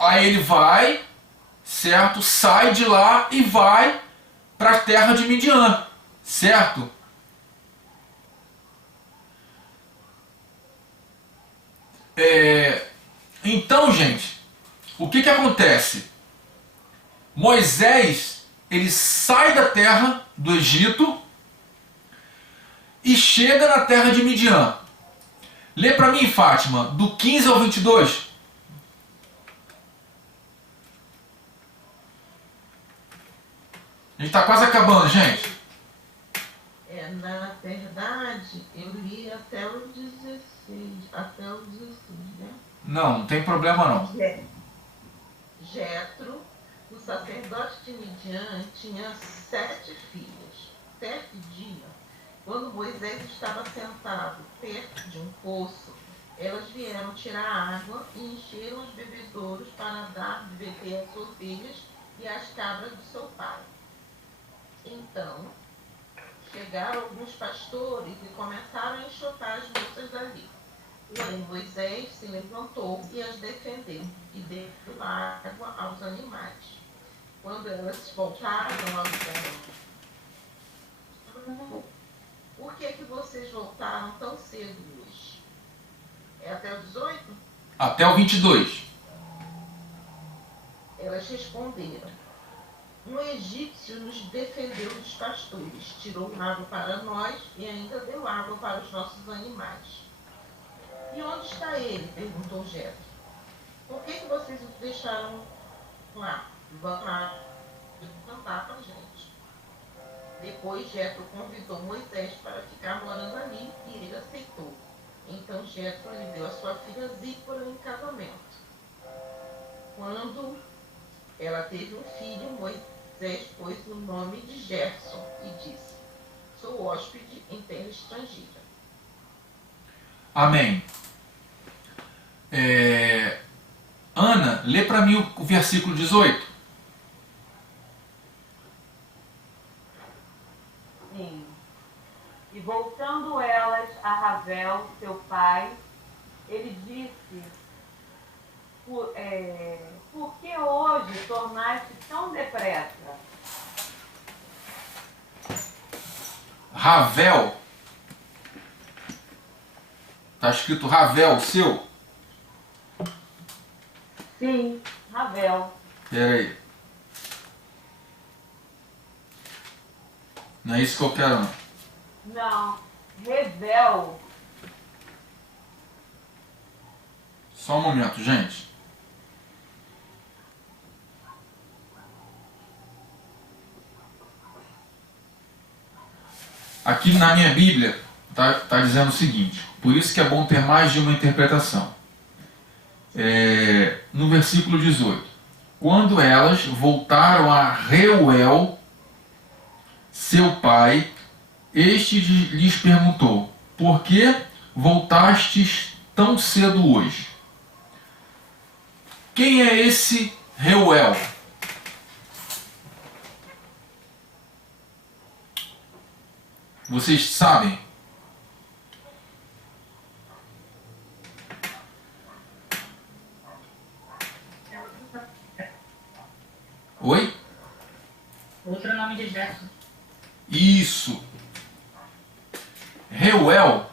Aí ele vai, certo? Sai de lá e vai para a terra de Midian, certo? Então, gente, o que acontece? Moisés, ele sai da terra do Egito e chega na terra de Midian. Lê para mim, Fátima, do 15 ao 22. A gente está quase acabando, gente. Na verdade, eu li até o 16, né? Não tem problema não. Jétro, o sacerdote de Midian, tinha 7 filhas. Certo dia, quando Moisés estava sentado perto de um poço, elas vieram tirar água e encheram os bebedouros para dar de beber às ovelhas e às cabras do seu pai. Então, chegaram alguns pastores e começaram a enxotar as moças dali. Porém, Moisés se levantou e as defendeu e deu água aos animais. Quando elas voltaram ao lugar, por que vocês voltaram tão cedo hoje? É até o 18? Até o 22. Elas responderam: um egípcio nos defendeu dos pastores, tirou água para nós e ainda deu água para os nossos animais. E onde está ele? Perguntou Jétro. Por que vocês o deixaram lá? Vão lá cantar para a gente. Depois Jétro convidou Moisés para ficar morando ali e ele aceitou. Então Jétro lhe deu a sua filha Zípora em casamento. Quando ela teve um filho, Moisés pôs o nome de Gerson e disse: sou hóspede em terra estrangeira. Amém. Ana, lê para mim o versículo 18. Sim. E voltando elas a Ravel, seu pai, ele disse: por que hoje tornaste tão depressa? Ravel. Está escrito Ravel, seu? Sim, Ravel. Espera aí. Não é isso que eu quero, não. Não, Revel. Só um momento, gente. Aqui na minha Bíblia tá dizendo o seguinte: por isso que é bom ter mais de uma interpretação. No versículo 18: quando elas voltaram a Reuel, seu pai, este lhes perguntou: por que voltastes tão cedo hoje? Quem é esse Reuel? Vocês sabem? Oi? Outro nome de Gerson. Isso. Reuel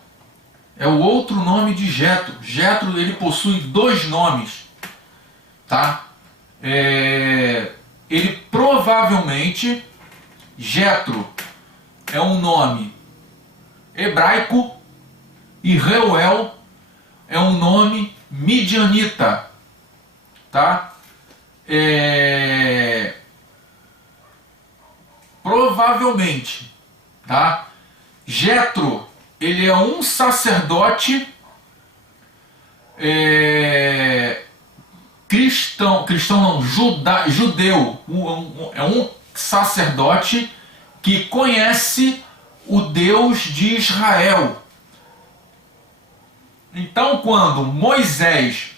é o outro nome de Jetro. Jetro, ele possui 2 nomes, tá? Ele provavelmente, Jetro é um nome hebraico e Reuel é um nome midianita, tá? Provavelmente, tá? Jetro, ele é um sacerdote judeu, é um sacerdote que conhece o Deus de Israel. Então, quando Moisés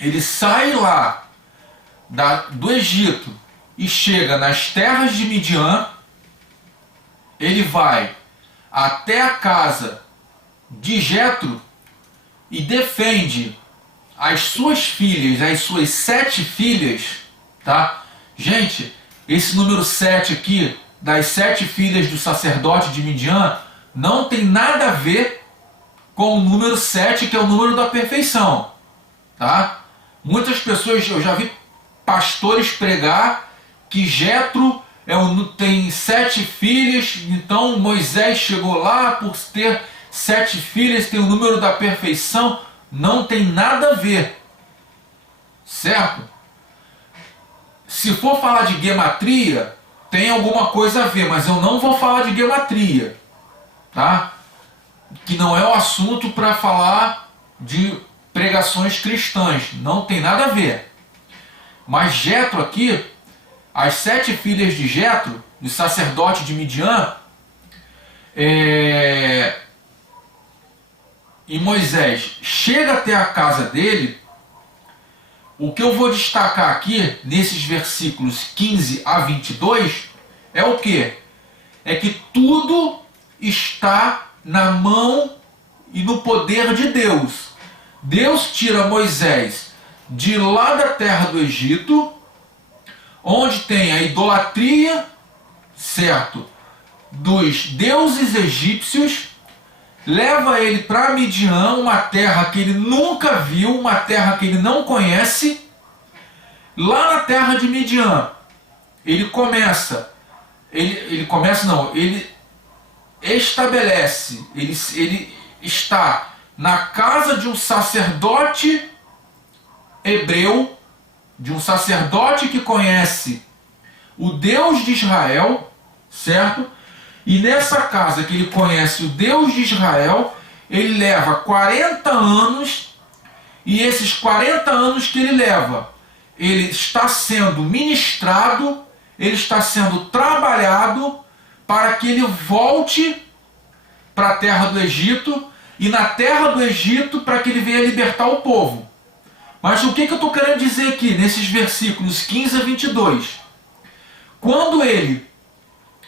ele sai lá do Egito e chega nas terras de Midian, ele vai até a casa de Jetro e defende as suas filhas, as suas 7 filhas, tá? Gente, esse número 7 aqui, das 7 filhas do sacerdote de Midian, não tem nada a ver com o número 7, que é o número da perfeição. Tá? Muitas pessoas, eu já vi pastores pregar que Jetro tem 7 filhas, então Moisés chegou lá por ter 7 filhas, tem o número da perfeição. Não tem nada a ver, certo? Se for falar de gematria, tem alguma coisa a ver, mas eu não vou falar de gematria, tá? Que não é o assunto para falar de pregações cristãs, não tem nada a ver. Mas Jetro aqui, as 7 filhas de Jetro, do sacerdote de Midian, e Moisés chega até a casa dele. O que eu vou destacar aqui, nesses versículos 15 a 22, é o quê? É que tudo está na mão e no poder de Deus. Deus tira Moisés de lá da terra do Egito, onde tem a idolatria, certo, dos deuses egípcios, leva ele para Midian, uma terra que ele nunca viu, uma terra que ele não conhece. Lá na terra de Midian, ele estabelece, ele está na casa de um sacerdote hebreu, de um sacerdote que conhece o Deus de Israel, certo? E nessa casa que ele conhece o Deus de Israel, ele leva 40 anos, e esses 40 anos que ele leva, ele está sendo ministrado, ele está sendo trabalhado para que ele volte para a terra do Egito, e na terra do Egito para que ele venha libertar o povo. Mas o que eu estou querendo dizer aqui, nesses versículos 15 a 22? Quando ele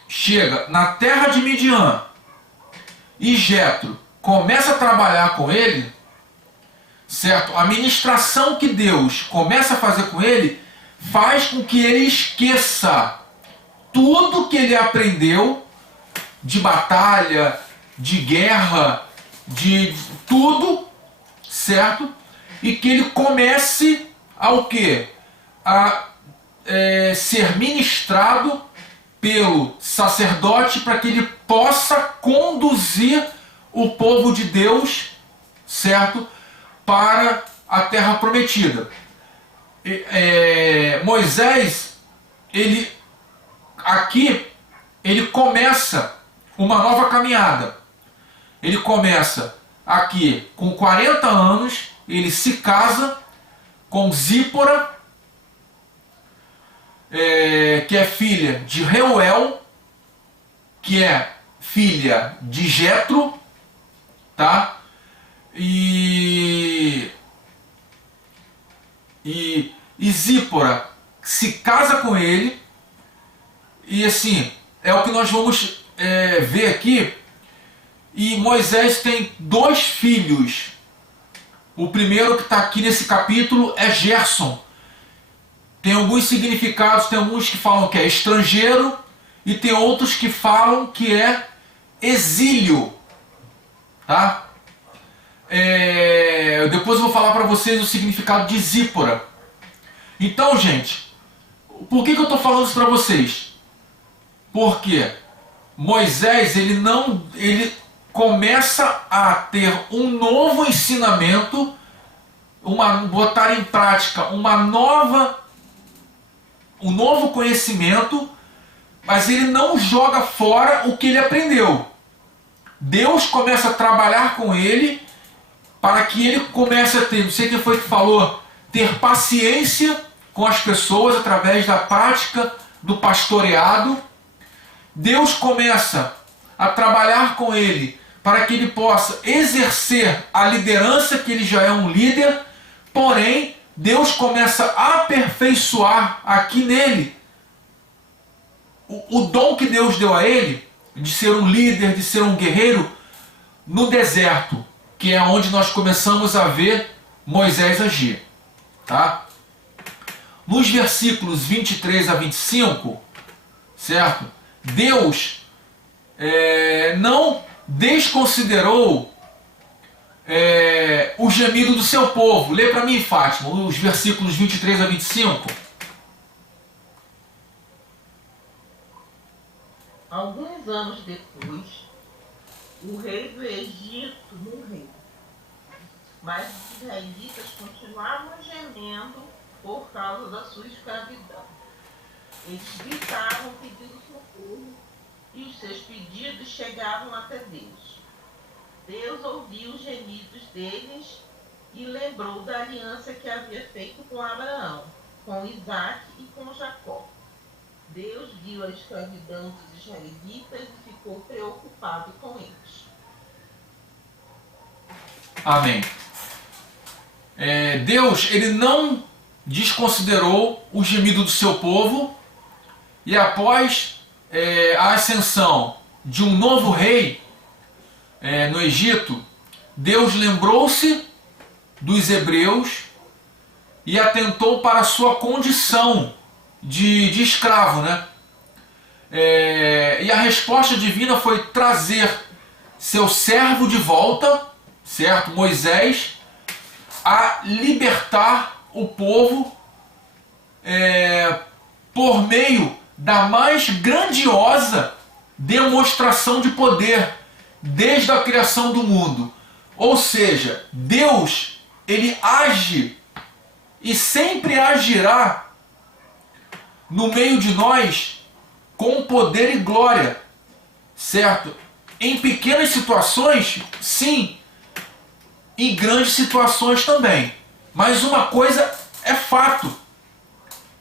chega na terra de Midian e Jetro começa a trabalhar com ele, certo? A ministração que Deus começa a fazer com ele faz com que ele esqueça tudo que ele aprendeu de batalha, de guerra, de tudo, certo? E que ele comece ao quê? A ser ministrado pelo sacerdote para que ele possa conduzir o povo de Deus, certo? Para a terra prometida. Moisés, ele começa uma nova caminhada. Ele começa aqui com 40 anos, ele se casa com Zípora, que é filha de Reuel, que é filha de Jetro, tá? E Zípora se casa com ele, e assim, é o que nós vamos ver aqui. E Moisés tem 2 filhos. O primeiro que está aqui nesse capítulo é Gerson. Tem alguns significados, tem alguns que falam que é estrangeiro, e tem outros que falam que é exílio. Tá? Depois eu vou falar para vocês o significado de Zípora. Então, gente, por que eu estou falando isso para vocês? Porque Moisés, ele começa a ter um novo ensinamento, botar em prática um novo conhecimento, mas ele não joga fora o que ele aprendeu. Deus começa a trabalhar com ele para que ele comece a ter, não sei quem foi que falou, ter paciência com as pessoas através da prática do pastoreado. Deus começa a trabalhar com ele para que ele possa exercer a liderança, que ele já é um líder, porém Deus começa a aperfeiçoar aqui nele o dom que Deus deu a ele de ser um líder, de ser um guerreiro no deserto, que é onde nós começamos a ver Moisés agir. Tá? Nos versículos 23 a 25, certo? Deus não desconsiderou o gemido do seu povo. Lê para mim, Fátima, os versículos 23 a 25. Alguns anos depois, o rei do Egito morreu. Mas os israelitas continuavam gemendo por causa da sua escravidão. Eles gritavam pedindo socorro e os seus pedidos chegavam até Deus. Deus ouviu os gemidos deles e lembrou da aliança que havia feito com Abraão, com Isaac e com Jacó. Deus viu a escravidão dos israelitas e ficou preocupado com eles. Amém. Deus, ele não desconsiderou o gemido do seu povo, e após a ascensão de um novo rei no Egito, Deus lembrou-se dos hebreus e atentou para a sua condição de escravo, né? E a resposta divina foi trazer seu servo de volta, certo? Moisés, a libertar o povo por meio da mais grandiosa demonstração de poder desde a criação do mundo. Ou seja, Deus, ele age e sempre agirá no meio de nós com poder e glória, certo? Em pequenas situações, sim, em grandes situações também. Mas uma coisa é fato: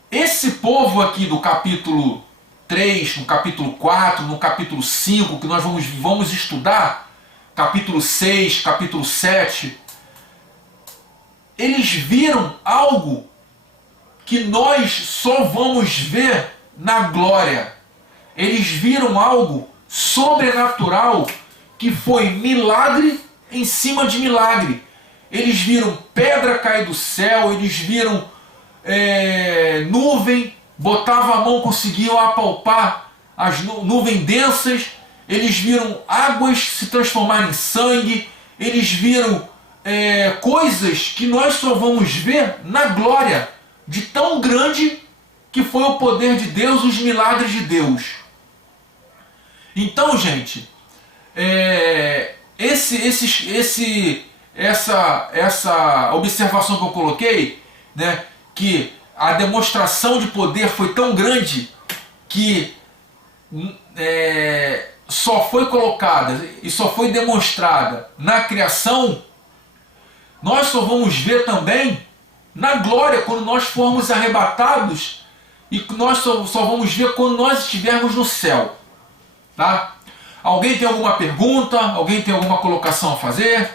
esse povo aqui do capítulo 3, no capítulo 4, no capítulo 5, que nós vamos estudar, capítulo 6, capítulo 7, eles viram algo que nós só vamos ver na glória. Eles viram algo sobrenatural, que foi milagre em cima de milagre. Eles viram pedra cair do céu, eles viram nuvem, botavam a mão, conseguiam apalpar as nuvens densas, eles viram águas se transformarem em sangue, eles viram coisas que nós só vamos ver na glória, de tão grande que foi o poder de Deus, os milagres de Deus. Então, gente, essa observação que eu coloquei, né, que a demonstração de poder foi tão grande que só foi colocada e só foi demonstrada na criação, nós só vamos ver também na glória, quando nós formos arrebatados, e nós só vamos ver quando nós estivermos no céu. Tá? Alguém tem alguma pergunta? Alguém tem alguma colocação a fazer?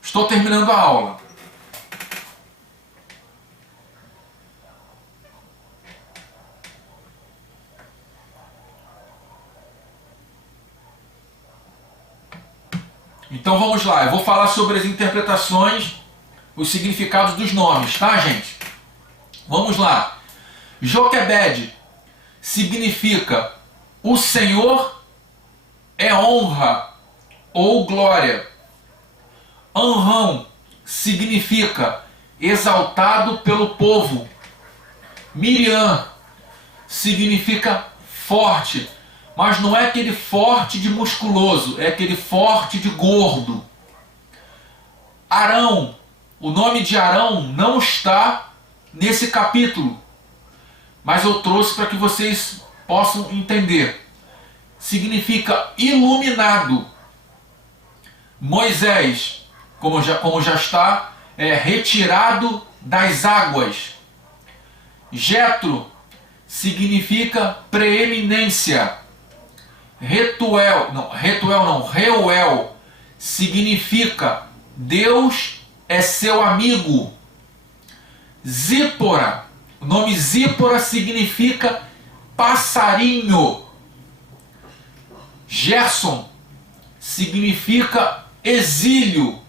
Estou terminando a aula. Então vamos lá, eu vou falar sobre as interpretações, os significados dos nomes, tá, gente? Vamos lá. Joquebed significa o Senhor é honra ou glória. Anrão significa exaltado pelo povo. Miriam significa forte, mas não é aquele forte de musculoso, é aquele forte de gordo. Arão, o nome de Arão não está nesse capítulo, mas eu trouxe para que vocês possam entender. Significa iluminado. Moisés, como já está, retirado das águas. Jetro significa preeminência. Reuel significa Deus é seu amigo. Zípora, o nome Zípora significa passarinho. Gerson significa exílio,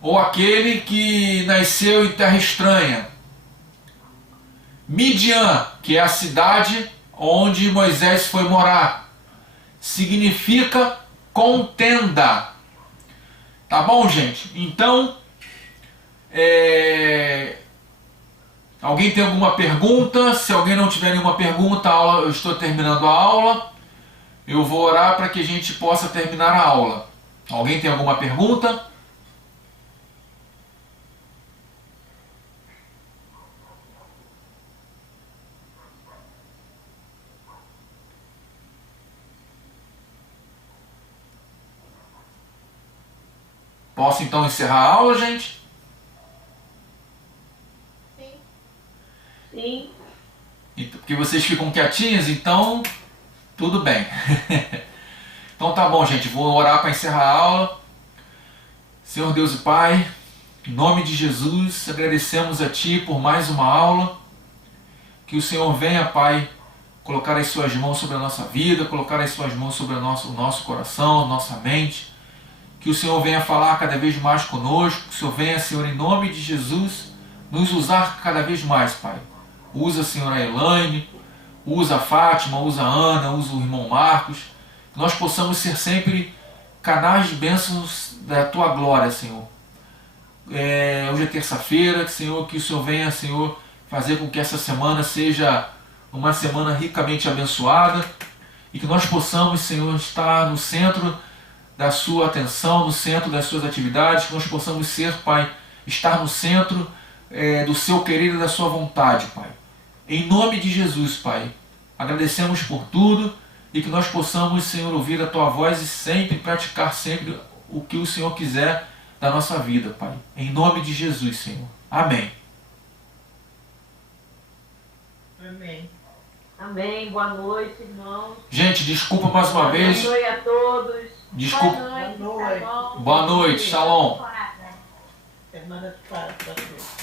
ou aquele que nasceu em terra estranha. Midian, que é a cidade onde Moisés foi morar, significa contenda. Tá bom, gente? Então, alguém tem alguma pergunta? Se alguém não tiver nenhuma pergunta, eu estou terminando a aula. Eu vou orar para que a gente possa terminar a aula. Alguém tem alguma pergunta? Posso então encerrar a aula, gente? Sim. Sim. Porque vocês ficam quietinhos, então tudo bem. Então tá bom, gente. Vou orar para encerrar a aula. Senhor Deus e Pai, em nome de Jesus, agradecemos a Ti por mais uma aula. Que o Senhor venha, Pai, colocar as Suas mãos sobre a nossa vida, colocar as Suas mãos sobre o nosso coração, nossa mente. Que o Senhor venha falar cada vez mais conosco. Que o Senhor venha, Senhor, em nome de Jesus, nos usar cada vez mais, Pai. Usa, Senhor, a Elaine, usa a Fátima, usa a Ana, usa o irmão Marcos. Que nós possamos ser sempre canais de bênçãos da Tua glória, Senhor. Hoje é terça-feira, Senhor, que o Senhor venha, Senhor, fazer com que essa semana seja uma semana ricamente abençoada e que nós possamos, Senhor, estar no centro da Sua atenção, no centro das Suas atividades, que nós possamos ser, Pai, estar no centro do Seu querer e da Sua vontade, Pai. Em nome de Jesus, Pai, agradecemos por tudo e que nós possamos, Senhor, ouvir a Tua voz e sempre praticar sempre o que o Senhor quiser da nossa vida, Pai. Em nome de Jesus, Senhor. Amém. Amém. Amém. Boa noite, irmãos. Gente, desculpa mais uma vez. Boa noite a todos. Desculpa. Boa noite. Boa noite. Shalom. Boa noite, shalom. Semana de paz para todos.